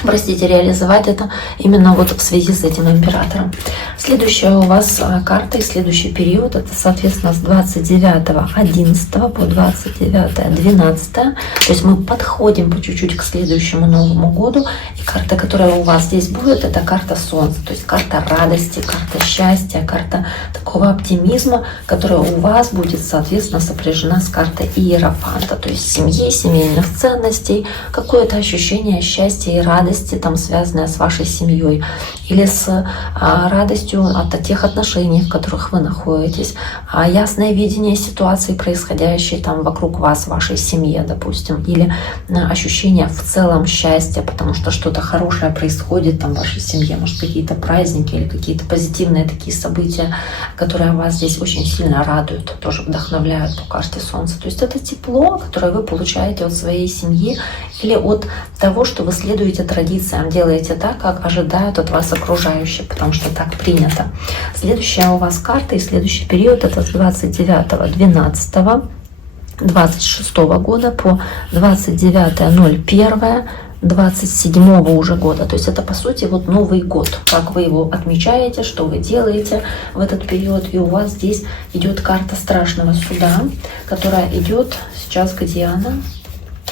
реализовать это именно вот в связи с этим императором. Следующая у вас карта и следующий период, это, соответственно, с 29.11 по 29.12. То есть мы подходим по чуть-чуть к следующему Новому году. И карта, которая у вас здесь будет, это карта Солнца. То есть карта радости, карта счастья, карта такого оптимизма, которая у вас будет, соответственно, сопряжена с картой Иерофанта. То есть семьи, семейных ценностей, какое-то ощущение счастья и радости, там, связанное с вашей семьей. Или с радостью от тех отношений, в которых вы находитесь, ясное видение ситуации, происходящей там вокруг вас, в вашей семье, допустим, или ощущение в целом счастья, потому что что-то хорошее происходит там в вашей семье, может, какие-то праздники или какие-то позитивные такие события, которые вас здесь очень сильно радуют, тоже вдохновляют по карте Солнца. То есть это тепло, которое вы получаете от своей семьи или от того, что вы следуете традициям, делаете так, как ожидают от вас окружающие, потому что так принято. Следующая у вас карта и следующий период это с 29.12.26 года по 29.01.27 уже года. То есть это, по сути, вот Новый год. Как вы его отмечаете, что вы делаете в этот период. И у вас здесь идет карта страшного суда, которая идет сейчас, где она?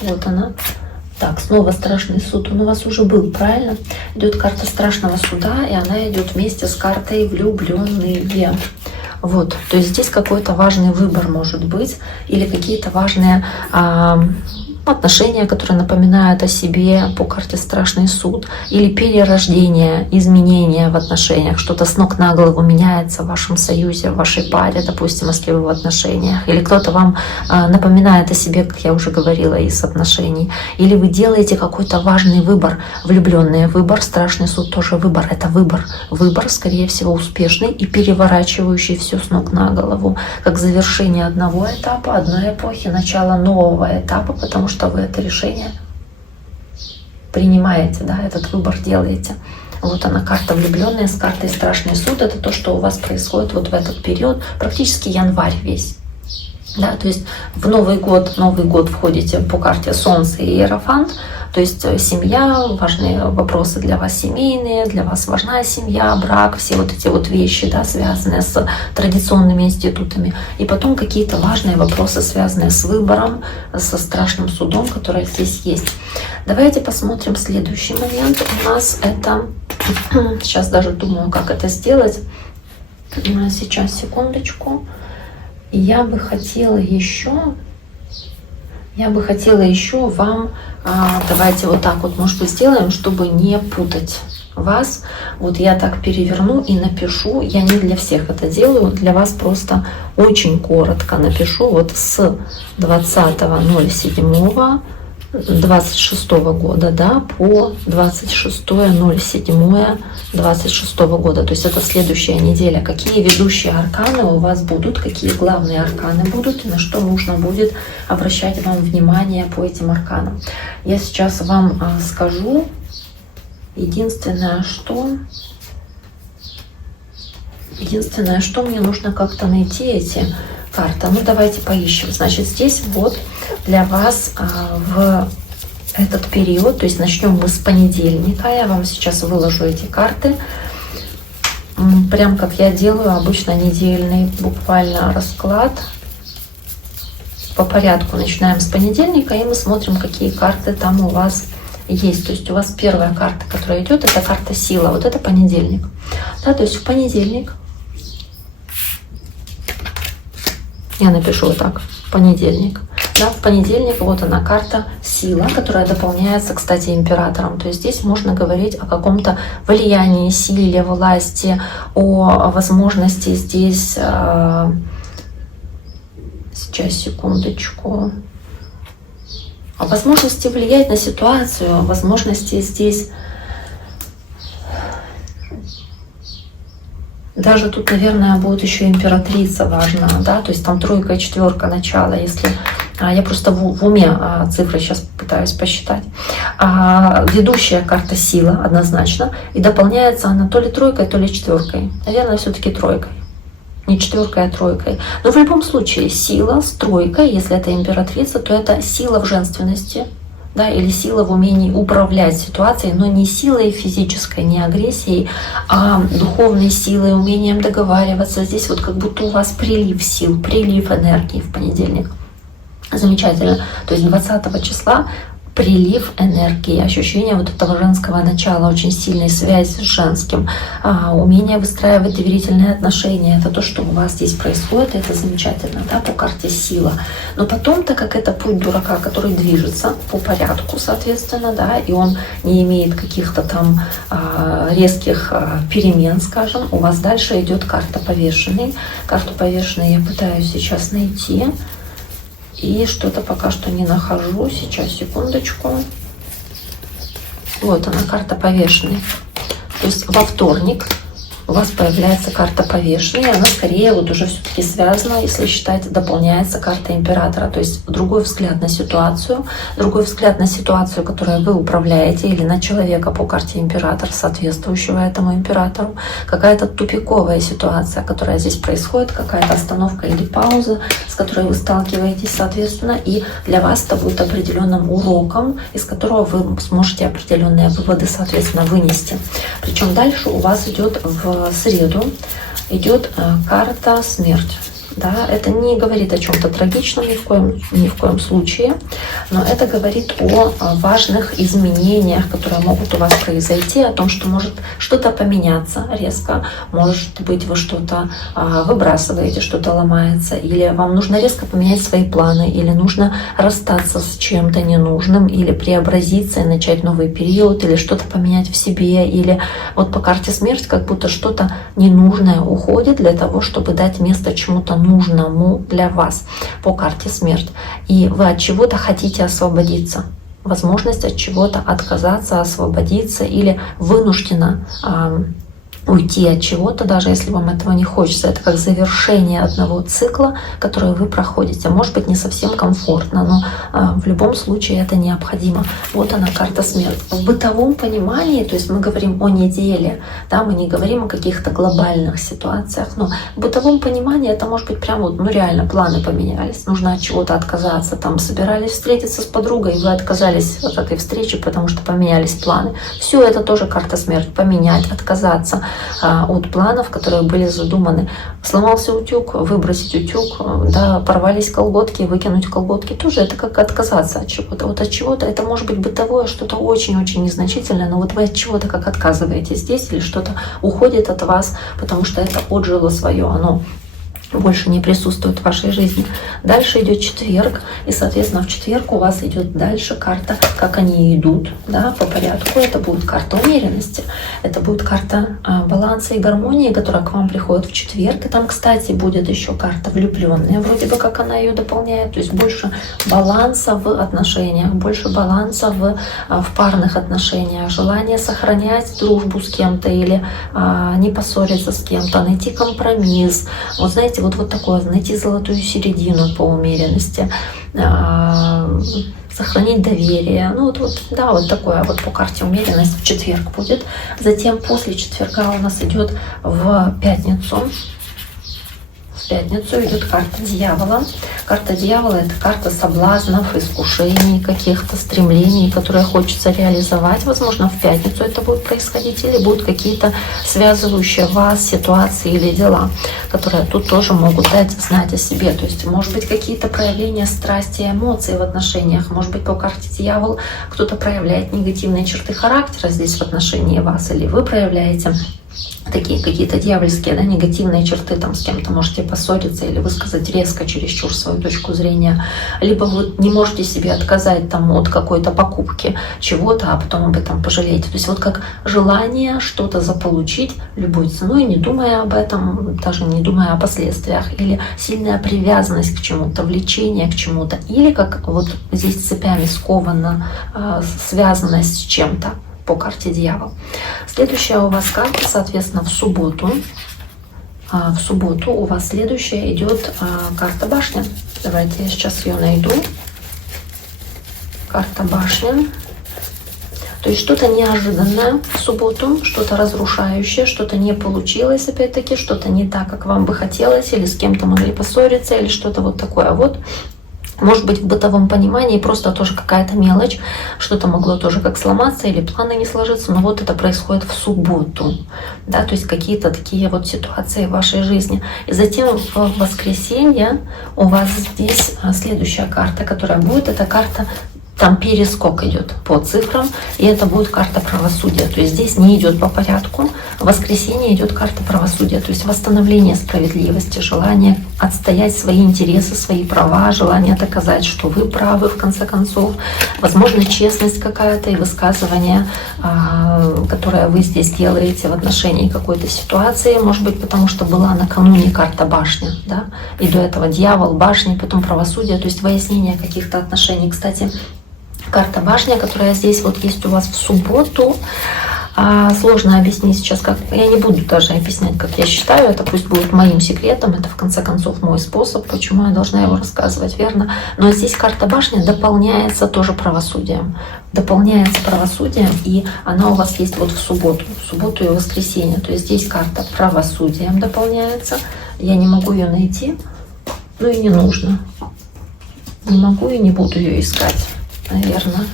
Вот она. Так, снова страшный суд. Он у вас уже был, правильно? Идет карта страшного суда, и она идет вместе с картой влюбленные. Вот, то есть здесь какой-то важный выбор может быть, или какие-то важные отношения, которые напоминают о себе по карте страшный суд, или перерождение, изменения в отношениях, что-то с ног на голову меняется в вашем союзе, в вашей паре, допустим, если вы в отношениях, или кто-то вам напоминает о себе, как я уже говорила, из отношений, или вы делаете какой-то важный выбор, влюбленный выбор, страшный суд тоже выбор, это выбор, скорее всего, успешный и переворачивающий все с ног на голову, как завершение одного этапа, одной эпохи, начало нового этапа, потому что вы это решение принимаете, да, этот выбор делаете. Вот она, карта влюбленная с картой страшный суд. Это то, что у вас происходит вот в этот период, практически январь весь. Да, то есть в Новый год входите по карте Солнце и Иерофант, то есть семья, важные вопросы для вас семейные, для вас важна семья, брак, все вот эти вот вещи, да, связанные с традиционными институтами. И потом какие-то важные вопросы, связанные с выбором, со страшным судом, который здесь есть. Давайте посмотрим следующий момент. У нас это... Сейчас даже думаю, как это сделать. Сейчас, секундочку. Я бы хотела еще вам, давайте вот так вот, может быть, сделаем, чтобы не путать вас. Вот я так переверну и напишу, я не для всех это делаю, для вас просто очень коротко напишу вот с 20.07.26 года, да, по 26.07.26 года. То есть это следующая неделя. Какие ведущие арканы у вас будут, какие главные арканы будут, и на что нужно будет обращать вам внимание по этим арканам. Я сейчас вам скажу. Единственное, что мне нужно как-то найти эти карты. Ну, давайте поищем. Значит, здесь вот для вас в этот период, то есть начнем мы с понедельника. Я вам сейчас выложу эти карты. Прям как я делаю обычно недельный буквально расклад. По порядку начинаем с понедельника, и мы смотрим, какие карты там у вас есть. То есть у вас первая карта, которая идет, это карта сила. Вот это понедельник. Да, то есть в понедельник я напишу вот так, понедельник. Да, в понедельник вот она, карта сила, которая дополняется, кстати, императором. То есть здесь можно говорить о каком-то влиянии, силе, власти, о возможности здесь... Сейчас, секундочку. О возможности влиять на ситуацию, о возможности здесь Даже тут, наверное, будет еще императрица важна, да, то есть там тройка и четверка начала, если я просто в уме цифры сейчас пытаюсь посчитать. Ведущая карта сила однозначно, и дополняется она то ли тройкой, то ли четверкой. Наверное, все-таки тройкой. Не четверкой, а тройкой. Но в любом случае сила с тройкой, если это императрица, то это сила в женственности, да, или сила в умении управлять ситуацией, но не силой физической, не агрессией, а духовной силой, умением договариваться. Здесь вот как будто у вас прилив сил, прилив энергии в понедельник. Замечательно. То есть 20 числа прилив энергии, ощущение вот этого женского начала, очень сильной связи с женским, умение выстраивать доверительные отношения. Это то, что у вас здесь происходит, это замечательно, да, по карте сила. Но потом, так как это путь дурака, который движется по порядку, соответственно, да, и он не имеет каких-то там резких перемен, скажем, у вас дальше идет карта повешенной. Карту повешенной я пытаюсь сейчас найти. И что-то пока что не нахожу. Сейчас, секундочку. Вот она, карта повешенной. То есть во вторник у вас появляется карта повешенной. Она скорее вот уже все-таки связана, если считать, дополняется карта императора. То есть другой взгляд на ситуацию, которой вы управляете, или на человека по карте император, соответствующего этому императору. Какая-то тупиковая ситуация, которая здесь происходит, какая-то остановка или пауза, с которой вы сталкиваетесь, соответственно. И для вас это будет определенным уроком, из которого вы сможете определенные выводы, соответственно, вынести. Причем дальше у вас идет в среду идет карта смерть. Да, это не говорит о чем-то трагичном ни в коем случае, но это говорит о важных изменениях, которые могут у вас произойти, о том, что может что-то поменяться резко, может быть, вы что-то выбрасываете, что-то ломается, или вам нужно резко поменять свои планы, или нужно расстаться с чем-то ненужным, или преобразиться и начать новый период, или что-то поменять в себе, или вот по карте смерть как будто что-то ненужное уходит для того, чтобы дать место чему-то нужному для вас по карте смерть. И вы от чего-то хотите освободиться. Возможность от чего-то отказаться, освободиться или вынужденно уйти от чего-то, даже если вам этого не хочется. Это как завершение одного цикла, который вы проходите. Может быть, не совсем комфортно, но в любом случае это необходимо. Вот она, карта смерти. В бытовом понимании, то есть мы говорим о неделе, да, мы не говорим о каких-то глобальных ситуациях, но в бытовом понимании это может быть прямо, ну реально, планы поменялись, нужно от чего-то отказаться. Там собирались встретиться с подругой, и вы отказались от этой встречи, потому что поменялись планы. Все это тоже карта смерти. Поменять, отказаться от планов, которые были задуманы. Сломался утюг, выбросить утюг, да, порвались колготки, выкинуть колготки. Тоже это как отказаться от чего-то. Вот от чего-то это может быть бытовое, что-то очень-очень незначительное, но вот вы от чего-то как отказываетесь здесь, или что-то уходит от вас, потому что это отжило свое, оно больше не присутствует в вашей жизни. Дальше идет четверг, и, соответственно, в четверг у вас идет дальше карта, как они идут, да, по порядку. Это будет карта умеренности, это будет карта баланса и гармонии, которая к вам приходит в четверг. И там, кстати, будет еще карта влюбленная, вроде бы как она ее дополняет, то есть больше баланса в отношениях, больше баланса в парных отношениях, желание сохранять дружбу с кем-то или не поссориться с кем-то, найти компромисс. Вот знаете, вот такое, найти золотую середину по умеренности, сохранить доверие. Ну вот такое вот по карте умеренность в четверг будет. Затем после четверга у нас идет в пятницу. В пятницу идет карта дьявола. Карта дьявола — это карта соблазнов, искушений, каких-то стремлений, которые хочется реализовать. Возможно, в пятницу это будет происходить, или будут какие-то связывающие вас ситуации или дела, которые тут тоже могут дать знать о себе. То есть, может быть, какие-то проявления страсти и эмоций в отношениях. Может быть, по карте дьявол кто-то проявляет негативные черты характера здесь в отношении вас, или вы проявляете такие какие-то дьявольские, да, негативные черты, там с кем-то можете поссориться или высказать резко чересчур свою точку зрения, либо вы не можете себе отказать там от какой-то покупки чего-то, а потом об этом пожалеете. То есть вот как желание что-то заполучить любой ценой, не думая об этом, даже не думая о последствиях, или сильная привязанность к чему-то, влечение к чему-то, или как вот здесь цепями скована связанность с чем-то по карте дьявол. Следующая у вас карта, соответственно, в субботу. в субботу у вас следующая идет карта башня. Давайте я сейчас ее найду. Карта башня. То есть что-то неожиданное в субботу, что-то разрушающее, что-то не получилось, опять-таки, что-то не так, как вам бы хотелось, или с кем-то могли поссориться, или что-то вот такое вот. Может быть, в бытовом понимании просто тоже какая-то мелочь, что-то могло тоже как сломаться или планы не сложиться, но вот это происходит в субботу, да, то есть какие-то такие вот ситуации в вашей жизни. И затем в воскресенье у вас здесь следующая карта, которая будет, это карта, там перескок идет по цифрам, и это будет карта правосудия. То есть здесь не идет по порядку. В воскресенье идет карта правосудия, то есть восстановление справедливости, желание отстоять свои интересы, свои права, желание доказать, что вы правы в конце концов. Возможно, честность какая-то и высказывание, которое вы здесь делаете в отношении какой-то ситуации, может быть, потому что была накануне карта башня, да, и до этого дьявол, башня, потом правосудие, то есть выяснение каких-то отношений. Кстати, карта башня, которая здесь вот есть у вас в субботу, сложно объяснить сейчас, как. Я не буду даже объяснять, как я считаю, это пусть будет моим секретом, это в конце концов мой способ, почему я должна его рассказывать, верно? Но здесь карта башня дополняется тоже правосудием. Дополняется правосудием, и она у вас есть вот в субботу и воскресенье. То есть здесь карта правосудием дополняется. Я не могу ее найти, ну и не нужно. Не могу и не буду ее искать. Наверное,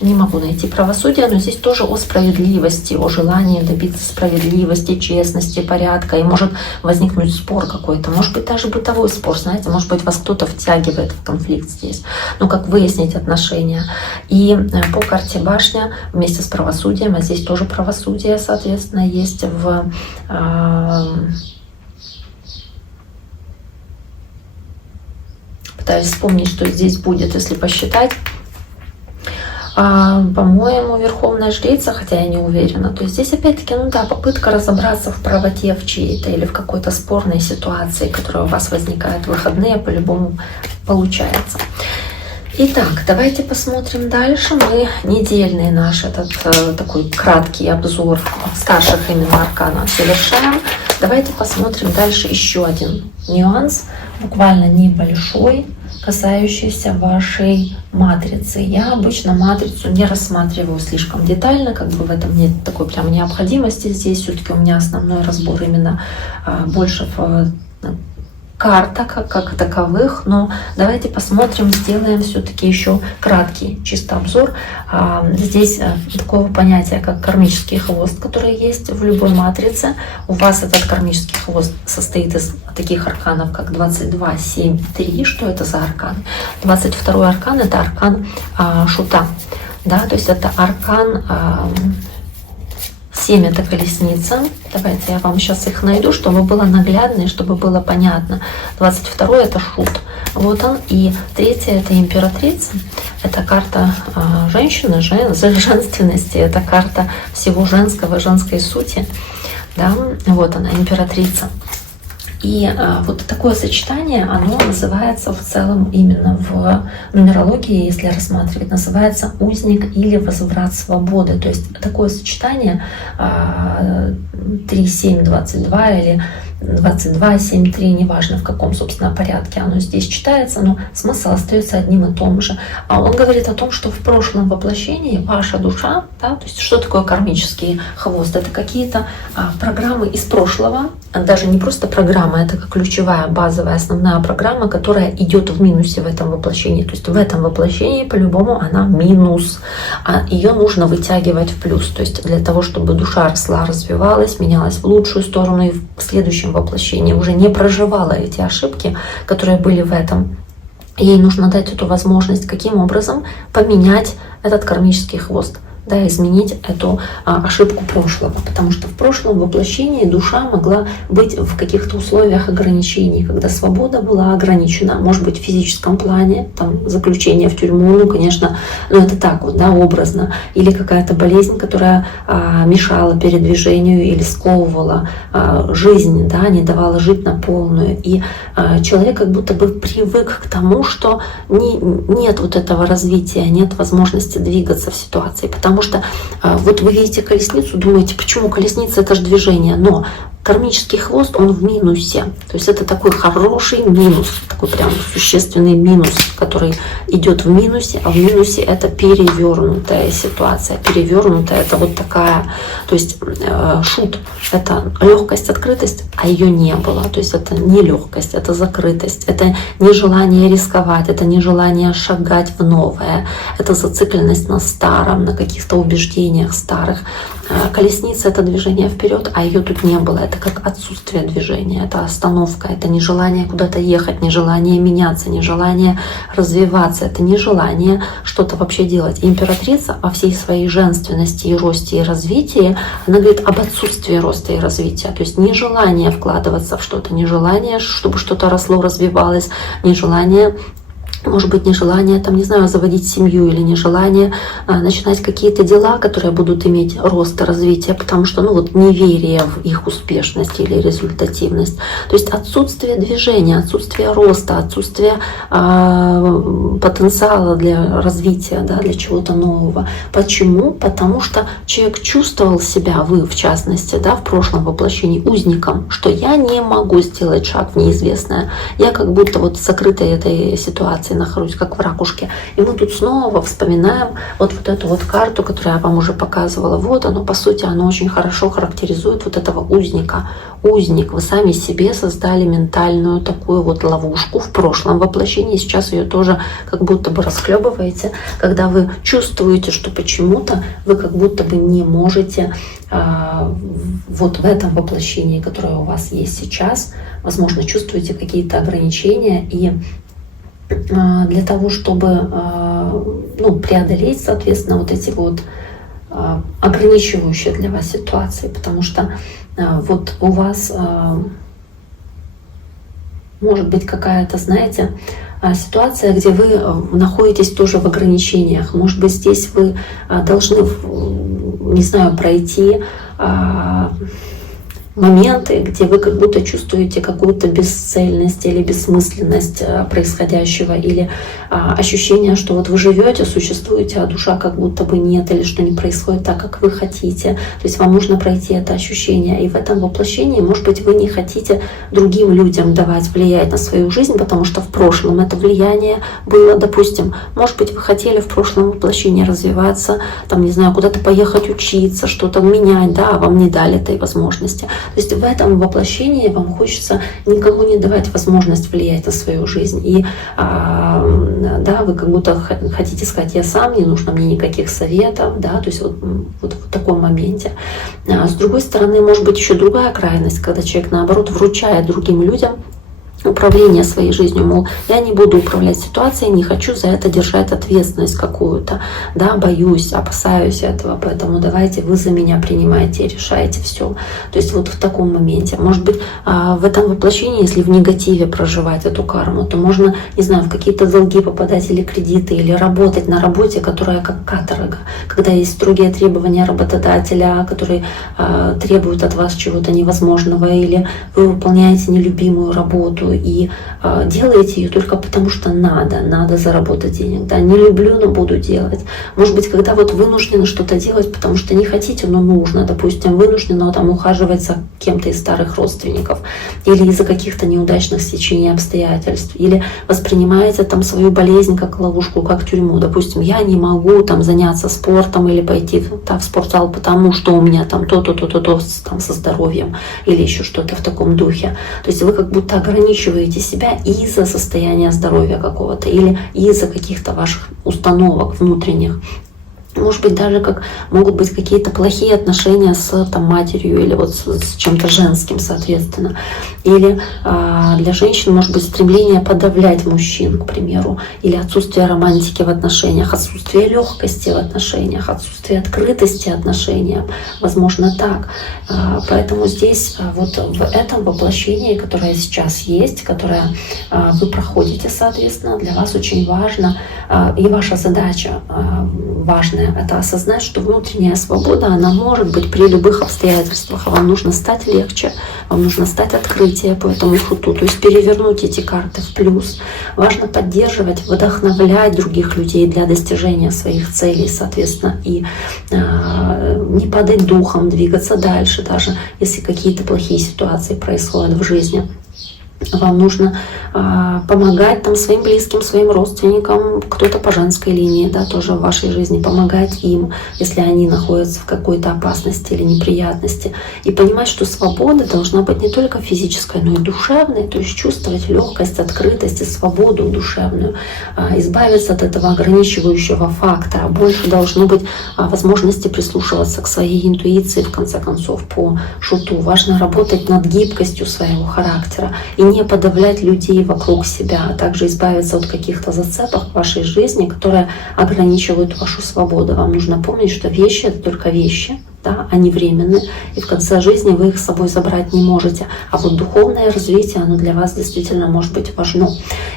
не могу найти правосудие, но здесь тоже о справедливости, о желании добиться справедливости, честности, порядка. И может возникнуть спор какой-то, может быть, даже бытовой спор, знаете, может быть, вас кто-то втягивает в конфликт здесь. Ну, как выяснить отношения. И по карте башня вместе с правосудием, а здесь тоже правосудие, соответственно, есть в... Пытаюсь вспомнить, что здесь будет, если посчитать. По-моему, Верховная Жрица, хотя я не уверена. То есть здесь опять-таки, ну да, попытка разобраться в правоте в чьей-то или в какой-то спорной ситуации, которая у вас возникает в выходные, по-любому получается. Итак, давайте посмотрим дальше. Мы недельный наш этот такой краткий обзор старших именно арканов совершаем. Давайте посмотрим дальше еще один нюанс, буквально небольшой, касающийся вашей матрицы. Я обычно матрицу не рассматриваю слишком детально, как бы в этом нет такой прям необходимости. Здесь все-таки у меня основной разбор именно больше в картах как таковых, но давайте посмотрим, сделаем все-таки еще краткий чисто обзор. Здесь такого понятия, как кармический хвост, который есть в любой матрице. У вас этот кармический хвост состоит из таких арканов, как 22, 7, 3. Что это за аркан? 22 аркан — это аркан шута. Да, то есть это аркан 7 — это колесница. Давайте я вам сейчас их найду, чтобы было наглядно и чтобы было понятно. 22 — это шут. Вот он. И 3 — это императрица. Это карта женщины, женственности. Это карта всего женского, женской сути. Да? Вот она, императрица. И вот такое сочетание, оно называется в целом именно в нумерологии, если рассматривать, называется узник или возврат свободы. То есть такое сочетание 3, 7, 22 или 22, 7, 3, неважно в каком, собственно, порядке оно здесь читается, но смысл остается одним и том же. Он говорит о том, что в прошлом воплощении ваша душа, да, то есть что такое кармический хвост? Это какие-то программы из прошлого, даже не просто программа, это как ключевая, базовая, основная программа, которая идет в минусе в этом воплощении. То есть в этом воплощении по-любому она минус, а ее нужно вытягивать в плюс. То есть для того, чтобы душа росла, развивалась, менялась в лучшую сторону и в следующем воплощении уже не проживала эти ошибки, которые были в этом. Ей нужно дать эту возможность, каким образом поменять этот кармический хвост, да, изменить эту ошибку прошлого, потому что в прошлом воплощении душа могла быть в каких-то условиях ограничений, когда свобода была ограничена, может быть, в физическом плане, там, заключение в тюрьму, ну, конечно, но это так вот, да, образно, или какая-то болезнь, которая мешала передвижению или сковывала жизнь, да, не давала жить на полную, и человек как будто бы привык к тому, что нет вот этого развития, нет возможности двигаться в ситуации, потому что вот вы видите колесницу, думаете, почему колесница — это же движение, но кармический хвост, он в минусе. То есть это такой хороший минус, такой прям существенный минус, который идет в минусе, а в минусе это перевернутая ситуация. Перевернутая это вот такая, то есть шут, это легкость, открытость, а ее не было. То есть это не легкость, это закрытость, это нежелание рисковать, это нежелание шагать в новое, это зацикленность на старом, на каких-то убеждениях старых. Колесница — это движение вперед, а ее тут не было. Это как отсутствие движения, это остановка, это нежелание куда-то ехать, нежелание меняться, нежелание развиваться, это нежелание что-то вообще делать. И императрица во всей своей женственности и росте и развитии, она говорит об отсутствии роста и развития. То есть нежелание вкладываться в что-то, нежелание, чтобы что-то росло, развивалось, нежелание, может быть, нежелание, там, не знаю, заводить семью или нежелание начинать какие-то дела, которые будут иметь рост и развитие, потому что, ну вот, неверие в их успешность или результативность. То есть отсутствие движения, отсутствие роста, отсутствие потенциала для развития, да, для чего-то нового. Почему? Потому что человек чувствовал себя, вы в частности, да, в прошлом воплощении узником, что я не могу сделать шаг в неизвестное. Я как будто вот в закрытой этой ситуации нахожусь, как в ракушке. И мы тут снова вспоминаем вот эту вот карту, которую я вам уже показывала. Вот оно, по сути, оно очень хорошо характеризует вот этого узника. Узник, вы сами себе создали ментальную такую вот ловушку в прошлом воплощении. Сейчас ее тоже как будто бы расхлебываете, когда вы чувствуете, что почему-то вы как будто бы не можете вот в этом воплощении, которое у вас есть сейчас, возможно, чувствуете какие-то ограничения, и для того, чтобы преодолеть, соответственно, вот эти вот ограничивающие для вас ситуации, потому что вот у вас может быть какая-то, знаете, ситуация, где вы находитесь тоже в ограничениях. Может быть, здесь вы должны, не знаю, пройти моменты, где вы как будто чувствуете какую-то бесцельность или бессмысленность происходящего, или ощущение, что вот вы живете, существуете, а душа как будто бы нет, или что не происходит так, как вы хотите. То есть вам нужно пройти это ощущение. И в этом воплощении, может быть, вы не хотите другим людям давать влиять на свою жизнь, потому что в прошлом это влияние было, допустим, может быть, вы хотели в прошлом воплощении развиваться, там, не знаю, куда-то поехать учиться, что-то менять, да, а вам не дали этой возможности. То есть в этом воплощении вам хочется никому не давать возможность влиять на свою жизнь. И да, вы как будто хотите сказать: я сам, не нужно мне никаких советов, да, то есть вот в таком моменте. С другой стороны, может быть еще другая крайность, когда человек, наоборот, вручает другим людям управление своей жизнью, мол, я не буду управлять ситуацией, не хочу за это держать ответственность какую-то, да, боюсь, опасаюсь этого, поэтому давайте вы за меня принимаете и решаете все. То есть вот в таком моменте. Может быть, в этом воплощении, если в негативе проживать эту карму, то можно, не знаю, в какие-то долги попадать или кредиты, или работать на работе, которая как каторга, когда есть строгие требования работодателя, которые требуют от вас чего-то невозможного, или вы выполняете нелюбимую работу, и делаете ее только потому, что надо заработать денег. Да, не люблю, но буду делать. Может быть, когда вот вынуждены что-то делать, потому что не хотите, но нужно. Допустим, вынуждены там ухаживать за кем-то из старых родственников, или из-за каких-то неудачных стечений обстоятельств, или воспринимаете там свою болезнь как ловушку, как тюрьму. Допустим, я не могу там заняться спортом или пойти в спортзал, потому что у меня там то-то там со здоровьем, или еще что-то в таком духе. То есть вы как будто ограничиваете себя из-за состояния здоровья какого-то или из-за каких-то ваших установок внутренних. Может быть, даже как могут быть какие-то плохие отношения с там, матерью или вот с чем-то женским, соответственно. Или для женщин может быть стремление подавлять мужчин, к примеру, или отсутствие романтики в отношениях, отсутствие легкости в отношениях, отсутствие открытости отношениям. Возможно, так. Поэтому здесь вот в этом воплощении, которое сейчас есть, которое вы проходите, соответственно, для вас очень важно, и ваша задача важная важное, это осознать, что внутренняя свобода, она может быть при любых обстоятельствах. Вам нужно стать легче, вам нужно стать открытие по этому шуту, то есть перевернуть эти карты в плюс. Важно поддерживать, вдохновлять других людей для достижения своих целей, соответственно, и не падать духом, двигаться дальше, даже если какие-то плохие ситуации происходят в жизни. Вам нужно помогать там своим близким, своим родственникам, кто-то по женской линии, да, тоже в вашей жизни, помогать им, если они находятся в какой-то опасности или неприятности. И понимать, что свобода должна быть не только физической, но и душевной, то есть чувствовать легкость, открытость и свободу душевную, избавиться от этого ограничивающего фактора. Больше должно быть возможности прислушиваться к своей интуиции, в конце концов, по шуту. Важно работать над гибкостью своего характера и не подавлять людей вокруг себя, а также избавиться от каких-то зацепок в вашей жизни, которые ограничивают вашу свободу. Вам нужно помнить, что вещи — это только вещи, да, они временны, и в конце жизни вы их с собой забрать не можете. А вот духовное развитие, оно для вас действительно может быть важно.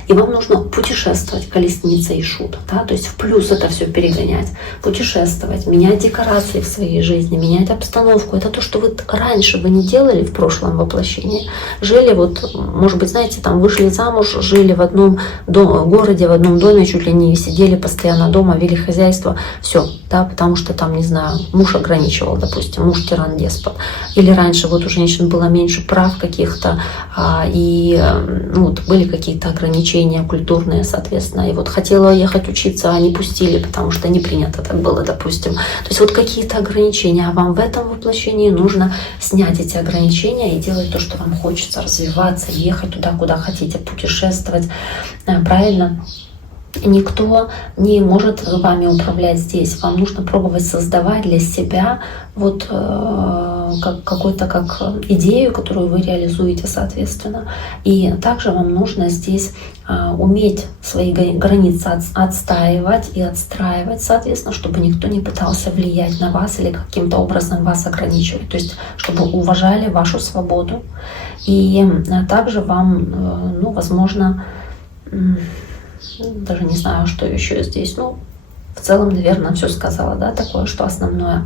И вам нужно путешествовать, колесница и шут, да, то есть в плюс это все перегонять, путешествовать, менять декорации в своей жизни, менять обстановку. Это то, что вы раньше не делали в прошлом воплощении. Жили вот, может быть, знаете, там вышли замуж, жили в одном городе, в одном доме, чуть ли не сидели постоянно дома, вели хозяйство, все, да, потому что там, не знаю, муж ограничивал, допустим, муж тиран-деспот. Или раньше вот у женщин было меньше прав каких-то, и вот были какие-то ограничения культурные, соответственно. И вот хотела ехать учиться, а не пустили, потому что не принято так было, допустим. То есть вот какие-то ограничения, а вам в этом воплощении нужно снять эти ограничения и делать то, что вам хочется, развиваться, ехать туда, куда хотите, путешествовать, правильно? Никто не может вами управлять здесь. Вам нужно пробовать создавать для себя вот какую-то как идею, которую вы реализуете, соответственно. И также вам нужно здесь уметь свои границы отстаивать и отстраивать, соответственно, чтобы никто не пытался влиять на вас или каким-то образом вас ограничивать. То есть, чтобы уважали вашу свободу. И также вам, ну, возможно, даже не знаю, что еще здесь. Ну, в целом, наверное, все сказала, да, такое, что основное.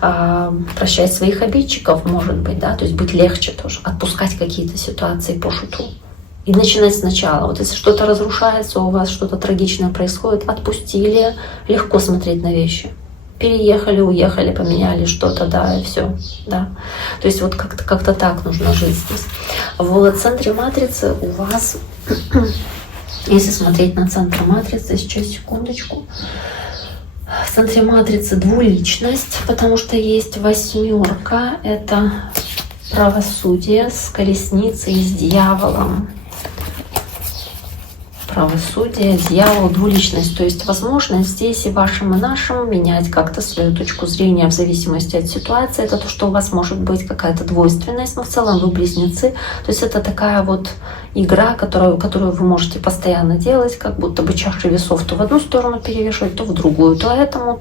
Прощать своих обидчиков, может быть, да, то есть быть легче тоже, отпускать какие-то ситуации по шуту. И начинать сначала. Вот если что-то разрушается, у вас что-то трагичное происходит, отпустили, легко смотреть на вещи. Переехали, уехали, поменяли что-то, да, и все, да. То есть вот как-то так нужно жить здесь. В центре матрицы у вас... Если смотреть на центр матрицы, сейчас, секундочку. В центре матрицы двуличность, потому что есть восьмерка, это правосудие с колесницей и с дьяволом. Правосудие, дьявол, двуличность. То есть возможно здесь и вашим, и нашим менять как-то свою точку зрения в зависимости от ситуации. Это то, что у вас может быть какая-то двойственность, но в целом вы близнецы. То есть это такая вот игра, которую вы можете постоянно делать, как будто бы чаши весов то в одну сторону перевешивать, то в другую, то этому,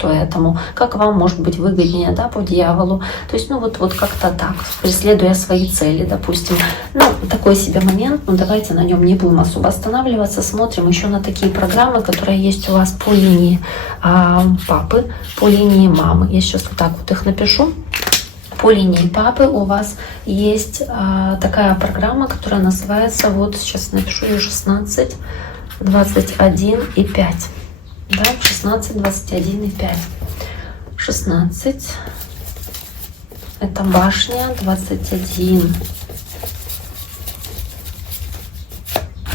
как вам может быть выгоднее, да, по дьяволу. То есть, ну вот как-то так, преследуя свои цели, допустим. Ну, такой себе момент, но давайте на нем не будем особо останавливаться. Смотрим еще на такие программы, которые есть у вас по линии папы, по линии мамы. Я сейчас вот так вот их напишу. По линии папы у вас есть такая программа, которая называется, вот сейчас напишу ее 16, 21 и 5. Да, 16, 21 и 5. 16 это башня, 21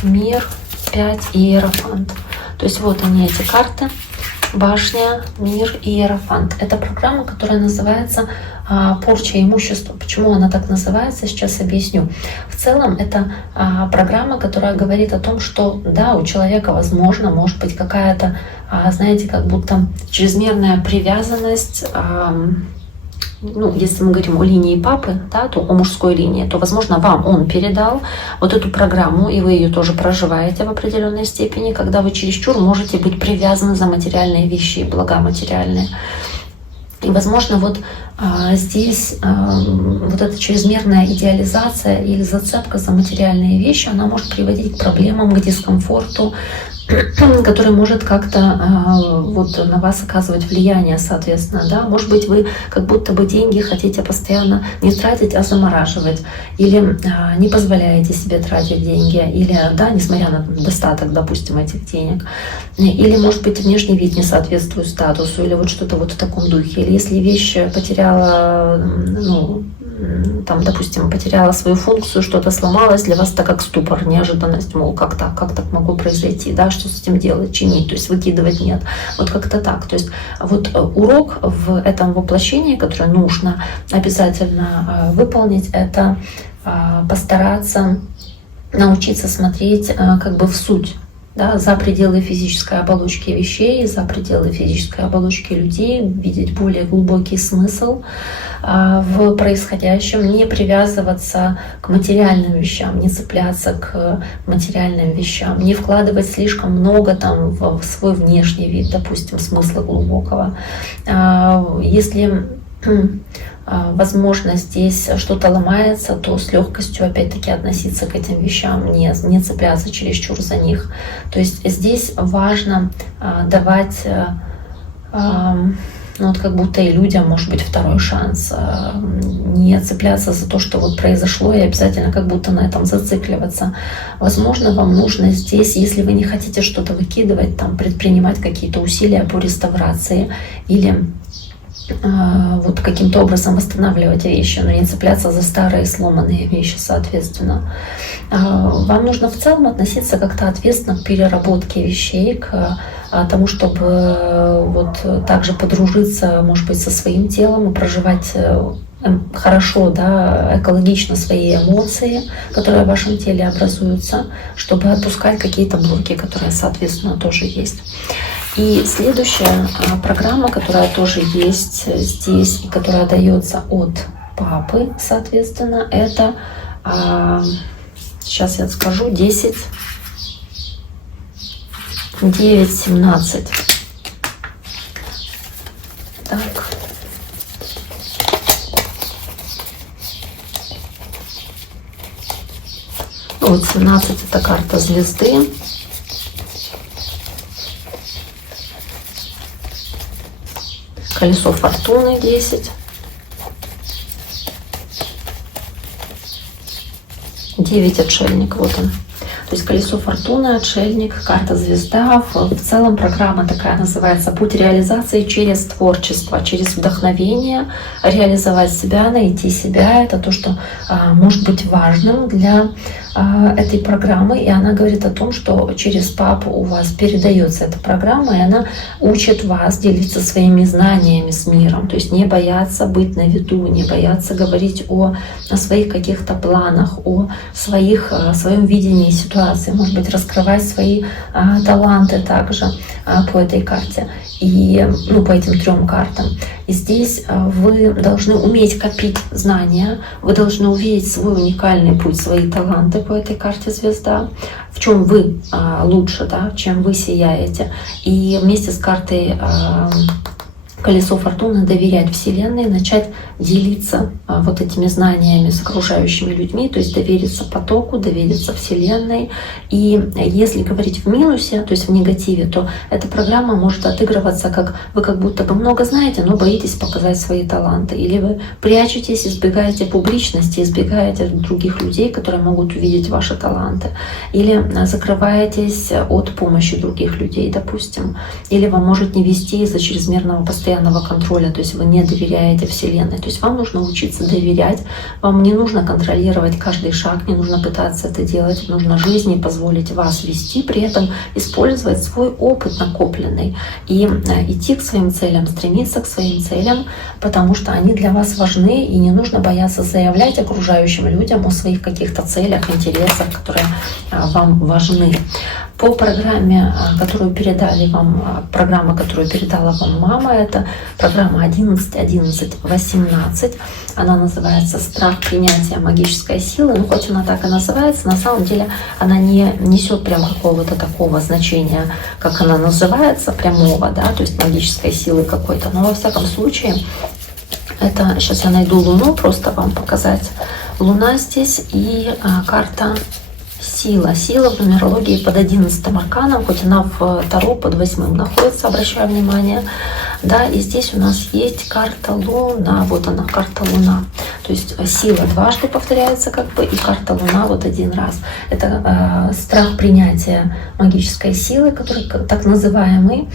мир, 5 иерофант. То есть вот они, эти карты. Башня, мир и иерофант. Это программа, которая называется порча имущества. Почему она так называется, сейчас объясню. В целом это программа, которая говорит о том, что да, у человека, возможно, может быть какая-то, знаете, как будто чрезмерная привязанность. Ну, если мы говорим о линии папы, да, то о мужской линии, то, возможно, вам он передал вот эту программу, и вы ее тоже проживаете в определенной степени, когда вы чересчур можете быть привязаны за материальные вещи и блага материальные. И, возможно, вот Здесь вот эта чрезмерная идеализация или зацепка за материальные вещи, она может приводить к проблемам, к дискомфорту, который может как-то вот на вас оказывать влияние, соответственно, да. Может быть, вы как будто бы деньги хотите постоянно не тратить, а замораживать, или не позволяете себе тратить деньги, или, да, несмотря на достаток, допустим, этих денег, или, может быть, внешний вид не соответствует статусу, или вот что-то вот в таком духе, или если вещь потеряла, ну, там, допустим, потеряла свою функцию, что-то сломалось, для вас это как ступор, неожиданность, мол, как так могло произойти, да, что с этим делать, чинить, то есть выкидывать нет, вот как-то так. То есть вот урок в этом воплощении, которое нужно обязательно выполнить, это постараться научиться смотреть как бы в суть, да, за пределы физической оболочки вещей, за пределы физической оболочки людей, видеть более глубокий смысл в происходящем, не привязываться к материальным вещам, не цепляться к материальным вещам, не вкладывать слишком много там в свой внешний вид, допустим, смысла глубокого. Если возможно, здесь что-то ломается, то с легкостью опять-таки относиться к этим вещам, не цепляться чересчур за них. То есть здесь важно давать, ну, вот как будто и людям, может быть, второй шанс, не цепляться за то, что вот произошло, и обязательно как будто на этом зацикливаться. Возможно, вам нужно здесь, если вы не хотите что-то выкидывать, там, предпринимать какие-то усилия по реставрации или вот каким-то образом восстанавливать вещи, но не цепляться за старые сломанные вещи, соответственно. Вам нужно в целом относиться как-то ответственно к переработке вещей, к тому, чтобы вот также подружиться, может быть, со своим телом и проживать хорошо, да, экологично свои эмоции, которые в вашем теле образуются, чтобы отпускать какие-то блоки, которые, соответственно, тоже есть. И следующая программа, которая тоже есть здесь, и которая дается от папы, соответственно, это, сейчас я скажу, 10, 9, 17. Так. Вот 17 это карта звезды. Колесо фортуны 10. 9 отшельник, вот он. То есть колесо фортуны, отшельник, карта звезда. В целом программа такая называется «Путь реализации через творчество», через вдохновение, реализовать себя, найти себя. Это то, что может быть важным для этой программы. И она говорит о том, что через папу у вас передается эта программа, и она учит вас делиться своими знаниями с миром. То есть не бояться быть на виду, не бояться говорить о своих каких-то планах, о своем видении ситуации, может быть, раскрывать свои таланты также по этой карте и по этим 3 картам. И здесь вы должны уметь копить знания, вы должны увидеть свой уникальный путь, свои таланты по этой карте звезда, в чем вы лучше, да, чем вы сияете. И вместе с картой колесо фортуны доверять Вселенной, начать делиться вот этими знаниями с окружающими людьми, то есть довериться потоку, довериться Вселенной. И если говорить в минусе, то есть в негативе, то эта программа может отыгрываться как вы как будто бы много знаете, но боитесь показать свои таланты. Или вы прячетесь, избегаете публичности, избегаете других людей, которые могут увидеть ваши таланты. Или закрываетесь от помощи других людей, допустим. Или вам может не вести из-за чрезмерного постоянного контроля, то есть вы не доверяете Вселенной. То есть вам нужно учиться доверять, вам не нужно контролировать каждый шаг, не нужно пытаться это делать, нужно жизни позволить вас вести, при этом использовать свой опыт накопленный и идти к своим целям, стремиться к своим целям, потому что они для вас важны, и не нужно бояться заявлять окружающим людям о своих каких-то целях, интересах, которые вам важны. По программе, которую передали вам, программа, которую передала вам мама, это программа 11-11-18. Она называется «Страх принятия магической силы». Ну, хоть она так и называется, на самом деле она не несет прям какого-то такого значения, как она называется, прямого, да, то есть магической силы какой-то. Но во всяком случае, Это сейчас я найду Луну, просто вам показать. Луна здесь и карта сила. Сила в нумерологии под 11 арканом, хоть она в Таро под 8 находится, обращаю внимание. Да, и здесь у нас есть карта Луна. Вот она, карта Луна. То есть сила дважды повторяется, как бы, и карта Луна вот один раз. Это страх принятия магической силы, который так называемый.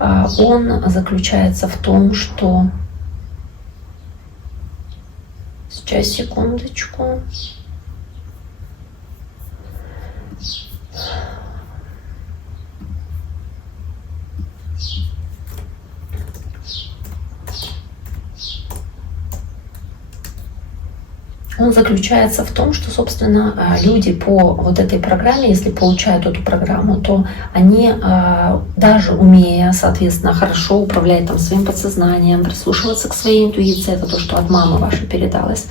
Он заключается в том, что... Сейчас, секундочку. Он заключается в том, что, собственно, люди по вот этой программе, если получают эту программу, то они, даже умея, соответственно, хорошо управлять там своим подсознанием, прислушиваться к своей интуиции, это то, что от мамы вашей передалось,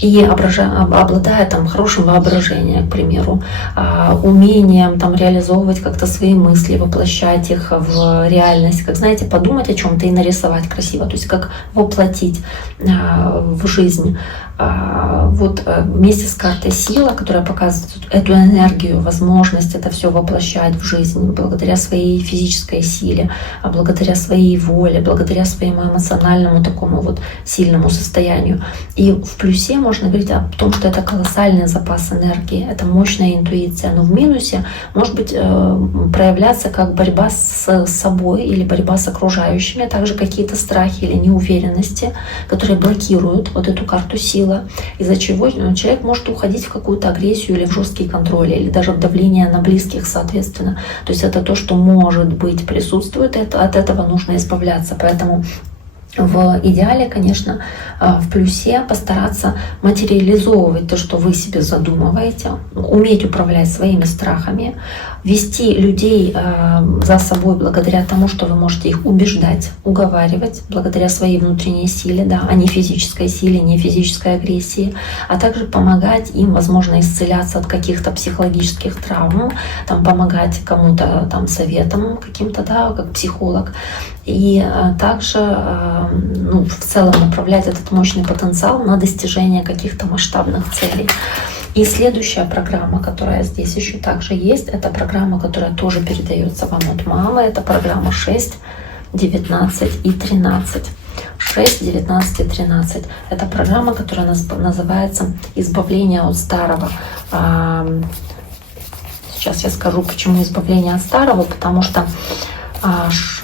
и обладая там хорошим воображением, к примеру, умением там реализовывать как-то свои мысли, воплощать их в реальность, как, знаете, подумать о чем-то и нарисовать красиво, то есть как воплотить в жизнь. Вот вместе с картой сила, которая показывает эту энергию, возможность это все воплощать в жизнь благодаря своей физической силе, благодаря своей воле, благодаря своему эмоциональному такому вот сильному состоянию. И в плюсе можно говорить о том, что это колоссальный запас энергии, это мощная интуиция, но в минусе может быть проявляться как борьба с собой или борьба с окружающими, а также какие-то страхи или неуверенности, которые блокируют вот эту карту силы, из-за чего человек может уходить в какую-то агрессию или в жесткий контроль, или даже в давление на близких, соответственно. То есть это то, что может быть присутствует, от этого нужно избавляться. Поэтому в идеале, конечно, в плюсе постараться материализовывать то, что вы себе задумываете, уметь управлять своими страхами, вести людей за собой благодаря тому, что вы можете их убеждать, уговаривать, благодаря своей внутренней силе, да, а не физической силе, не физической агрессии, а также помогать им, возможно, исцеляться от каких-то психологических травм, там, помогать кому-то там советом каким-то, да, как психолог, и также в целом направлять этот мощный потенциал на достижение каких-то масштабных целей. И следующая программа, которая здесь еще также есть, это программа, которая тоже передается вам от мамы. Это программа 6, 19 и 13. 6, 19 и 13. Это программа, которая называется «Избавление от старого». Сейчас я скажу, почему избавление от старого, потому что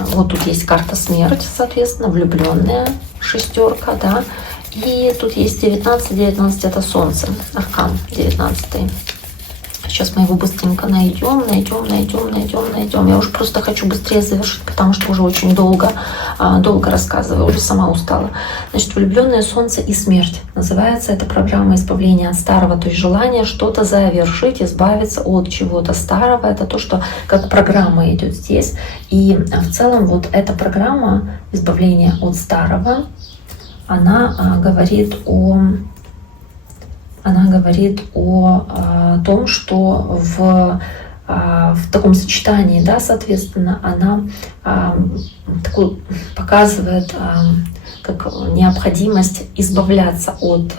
вот тут есть карта смерть, соответственно, влюбленная, шестерка, да. И тут есть 19, 19 это солнце, аркан 19. Сейчас мы его быстренько найдем. Я уже просто хочу быстрее завершить, потому что уже очень долго рассказываю, уже сама устала. Значит, влюбленное солнце и смерть. Называется эта программа избавления от старого, то есть желание что-то завершить, избавиться от чего-то старого. Это то, что как программа идет здесь. И в целом вот эта программа избавления от старого, она говорит о том, что в таком сочетании, да, соответственно, она такую показывает как необходимость избавляться от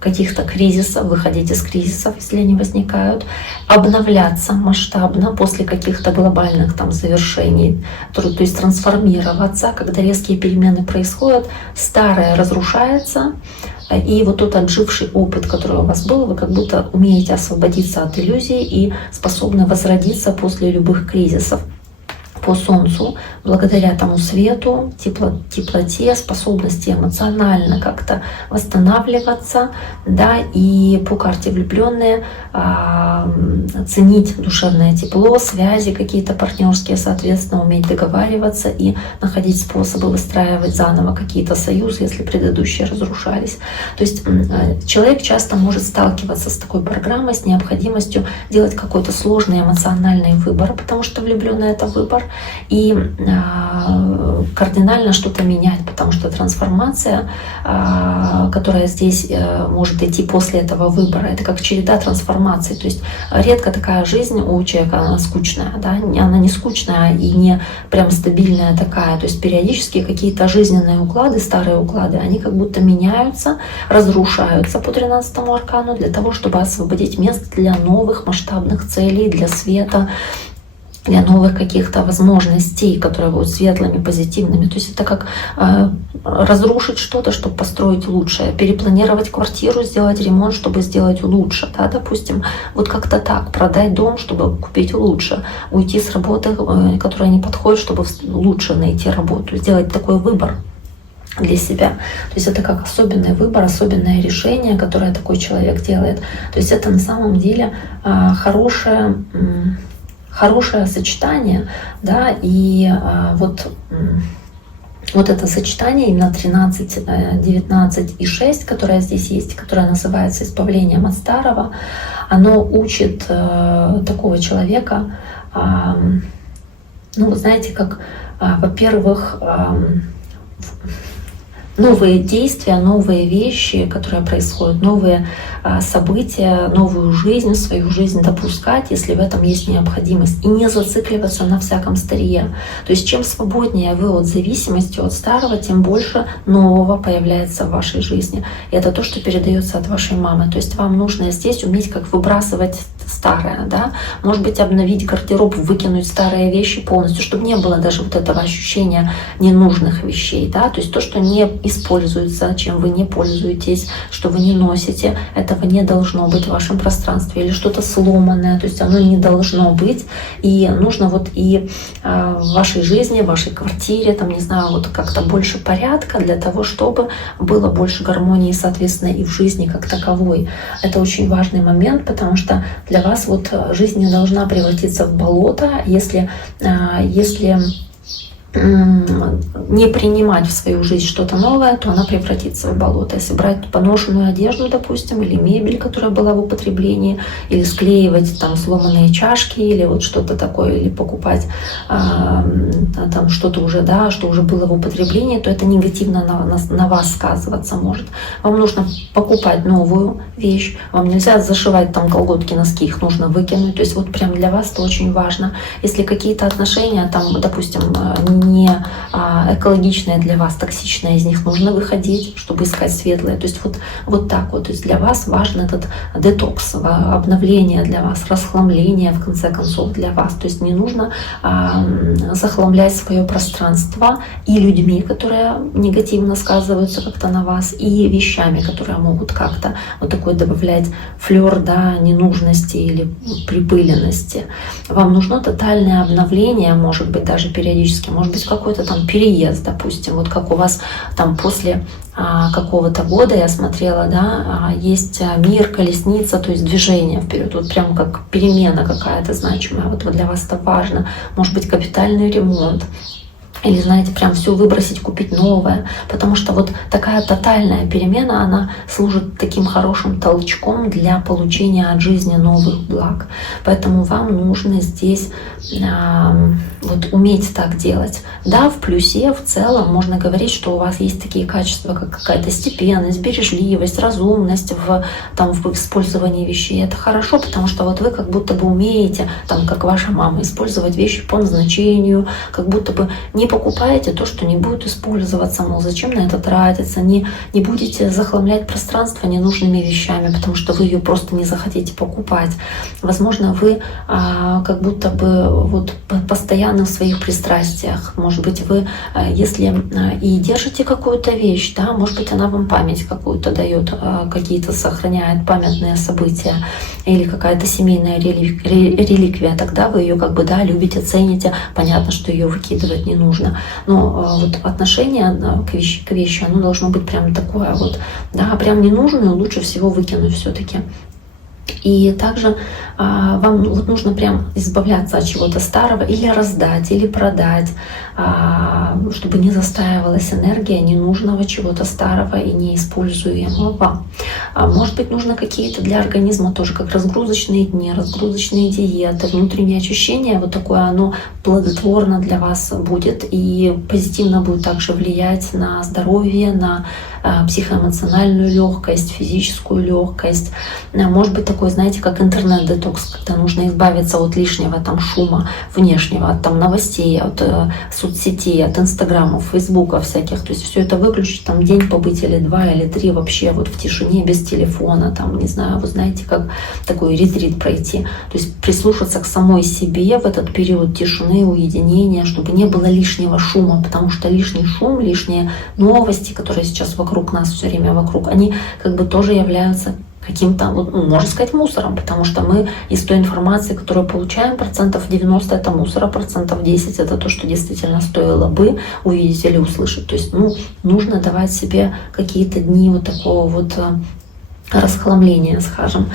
каких-то кризисов, выходить из кризисов, если они возникают, обновляться масштабно после каких-то глобальных там завершений, то есть трансформироваться, когда резкие перемены происходят, старое разрушается, и вот тот отживший опыт, который у вас был, вы как будто умеете освободиться от иллюзий и способны возродиться после любых кризисов. По Солнцу, благодаря тому свету, теплоте, способности эмоционально как-то восстанавливаться, да, и по карте влюбленные ценить душевное тепло, связи какие-то партнерские, соответственно, уметь договариваться и находить способы выстраивать заново какие-то союзы, если предыдущие разрушались. То есть человек часто может сталкиваться с такой программой, с необходимостью делать какой-то сложный эмоциональный выбор, потому что влюбленный — это выбор. и кардинально что-то менять, потому что трансформация, которая здесь может идти после этого выбора, это как череда трансформаций. То есть редко такая жизнь у человека, она скучная, да? Она не скучная и не прям стабильная такая. То есть периодически какие-то жизненные уклады, старые уклады, они как будто меняются, разрушаются по 13-му аркану для того, чтобы освободить место для новых масштабных целей, для света, для новых каких-то возможностей, которые будут светлыми, позитивными. То есть это как разрушить что-то, чтобы построить лучшее, перепланировать квартиру, сделать ремонт, чтобы сделать лучше, да, допустим, вот как-то так, продать дом, чтобы купить лучше, уйти с работы, которая не подходит, чтобы лучше найти работу, сделать такой выбор для себя. То есть это как особенный выбор, особенное решение, которое такой человек делает. То есть это на самом деле хорошее сочетание, да, и вот это сочетание именно 13, 19 и 6, которое здесь есть, которое называется избавлением от старого, оно учит такого человека, ну, знаете, как, во-первых, новые действия, новые вещи, которые происходят, новые события, новую жизнь, свою жизнь допускать, если в этом есть необходимость, и не зацикливаться на всяком старье. То есть чем свободнее вы от зависимости от старого, тем больше нового появляется в вашей жизни. И это то, что передается от вашей мамы. То есть вам нужно здесь уметь как выбрасывать старое, да, может быть, обновить гардероб, выкинуть старые вещи полностью, чтобы не было даже вот этого ощущения ненужных вещей, да, то есть то, что не используется, чем вы не пользуетесь, что вы не носите, этого не должно быть в вашем пространстве, или что-то сломанное, то есть оно не должно быть, и нужно вот и в вашей жизни, в вашей квартире, там, не знаю, вот как-то больше порядка для того, чтобы было больше гармонии, соответственно, и в жизни как таковой. Это очень важный момент, потому что для вас вот жизнь не должна превратиться в болото, если не принимать в свою жизнь что-то новое, то она превратится в болото. Если брать поношенную одежду, допустим, или мебель, которая была в употреблении, или склеивать там сломанные чашки, или вот что-то такое, или покупать там что-то уже, да, что уже было в употреблении, то это негативно на вас сказываться может. Вам нужно покупать новую вещь, вам нельзя зашивать там колготки, носки, их нужно выкинуть. То есть вот прям для вас это очень важно. Если какие-то отношения там, допустим, не экологичные для вас, токсичные, из них нужно выходить, чтобы искать светлое. То есть вот так вот. То есть для вас важен этот детокс, обновление для вас, расхламление в конце концов для вас. То есть не нужно захламлять свое пространство и людьми, которые негативно сказываются как-то на вас, и вещами, которые могут как-то вот такой добавлять флёр, да, ненужности или припыленности. Вам нужно тотальное обновление, может быть, даже периодически, может быть, какой-то там переезд, допустим, вот как у вас там после какого-то года, я смотрела, да, есть мир, колесница, то есть движение вперед, вот прям как перемена какая-то значимая, вот для вас это важно, может быть, капитальный ремонт, или, знаете, прям все выбросить, купить новое. Потому что вот такая тотальная перемена, она служит таким хорошим толчком для получения от жизни новых благ. Поэтому вам нужно здесь вот уметь так делать. Да, в плюсе в целом можно говорить, что у вас есть такие качества, как какая-то степенность, бережливость, разумность в использовании вещей. Это хорошо, потому что вот вы как будто бы умеете, там, как ваша мама, использовать вещи по назначению, как будто бы не покупаете то, что не будет использоваться, мол, зачем на это тратиться, не будете захламлять пространство ненужными вещами, потому что вы ее просто не захотите покупать. Возможно, вы как будто бы вот постоянно в своих пристрастиях. Может быть, вы, если и держите какую-то вещь, да, может быть, она вам память какую-то дает, какие-то сохраняет памятные события, или какая-то семейная реликвия, тогда вы ее как бы, да, любите, цените, понятно, что ее выкидывать не нужно. Но вот отношение к вещи, оно должно быть прям такое вот, да, прям ненужную лучше всего выкинуть все-таки. И также вам вот нужно прям избавляться от чего-то старого или раздать, или продать, чтобы не застаивалась энергия ненужного чего-то старого и неиспользуемого вам. Может быть, нужно какие-то для организма тоже, как разгрузочные дни, разгрузочные диеты, внутреннее ощущение, вот такое оно плодотворно для вас будет и позитивно будет также влиять на здоровье, на психоэмоциональную легкость, физическую легкость. Может быть такой, знаете, как интернет-детокс, когда нужно избавиться от лишнего там шума внешнего, от там новостей, от соцсетей, от инстаграмов, фейсбука всяких. То есть все это выключить, там день побыть или 2, или 3 вообще вот в тишине, без телефона, там, не знаю, вы знаете, как такой ретрит пройти. То есть прислушаться к самой себе в этот период тишины, уединения, чтобы не было лишнего шума, потому что лишний шум, лишние новости, которые сейчас вокруг нас все время вокруг, они как бы тоже являются каким-то, можно сказать, мусором, потому что мы из той информации, которую получаем, 90% это мусора, 10% это то, что действительно стоило бы увидеть или услышать. То есть, нужно давать себе какие-то дни вот такого вот расхламления, скажем.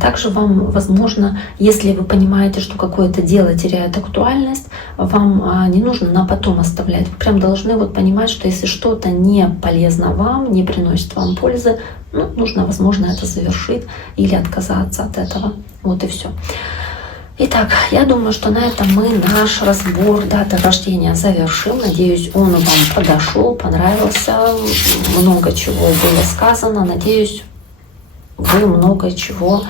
Также вам, возможно, если вы понимаете, что какое-то дело теряет актуальность, вам не нужно на потом оставлять. Вы прям должны вот понимать, что если что-то не полезно вам, не приносит вам пользы, нужно, возможно, это завершить или отказаться от этого. Вот и все. Итак, я думаю, что на этом мы наш разбор даты рождения завершим. Надеюсь, он вам подошел, понравился. Много чего было сказано. Надеюсь, вы много чего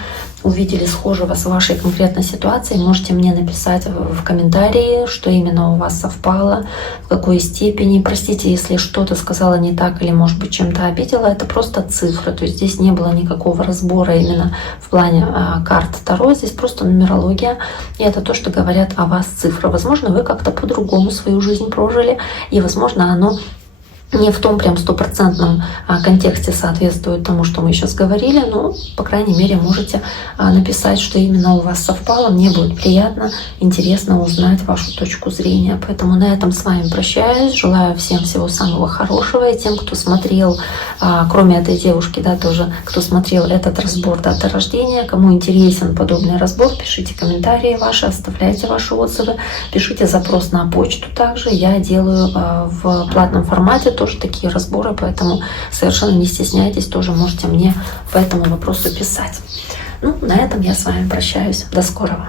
увидели схожего с вашей конкретной ситуацией. Можете мне написать в комментарии, что именно у вас совпало, в какой степени. Простите, если что-то сказала не так или, может быть, чем-то обидела. Это просто цифры. То есть здесь не было никакого разбора именно в плане карт Таро. Здесь просто нумерология. И это то, что говорят о вас цифры. Возможно, вы как-то по-другому свою жизнь прожили. И, возможно, оно не в том прям стопроцентном контексте соответствует тому, что мы сейчас говорили, но, по крайней мере, можете написать, что именно у вас совпало. Мне будет приятно, интересно узнать вашу точку зрения. Поэтому на этом с вами прощаюсь. Желаю всем всего самого хорошего. И тем, кто смотрел, кроме этой девушки, да, тоже, кто смотрел этот разбор даты рождения, кому интересен подобный разбор, пишите комментарии ваши, оставляйте ваши отзывы, пишите запрос на почту также. Я делаю в платном формате тоже такие разборы, поэтому совершенно не стесняйтесь, тоже можете мне по этому вопросу писать. На этом я с вами прощаюсь. До скорого.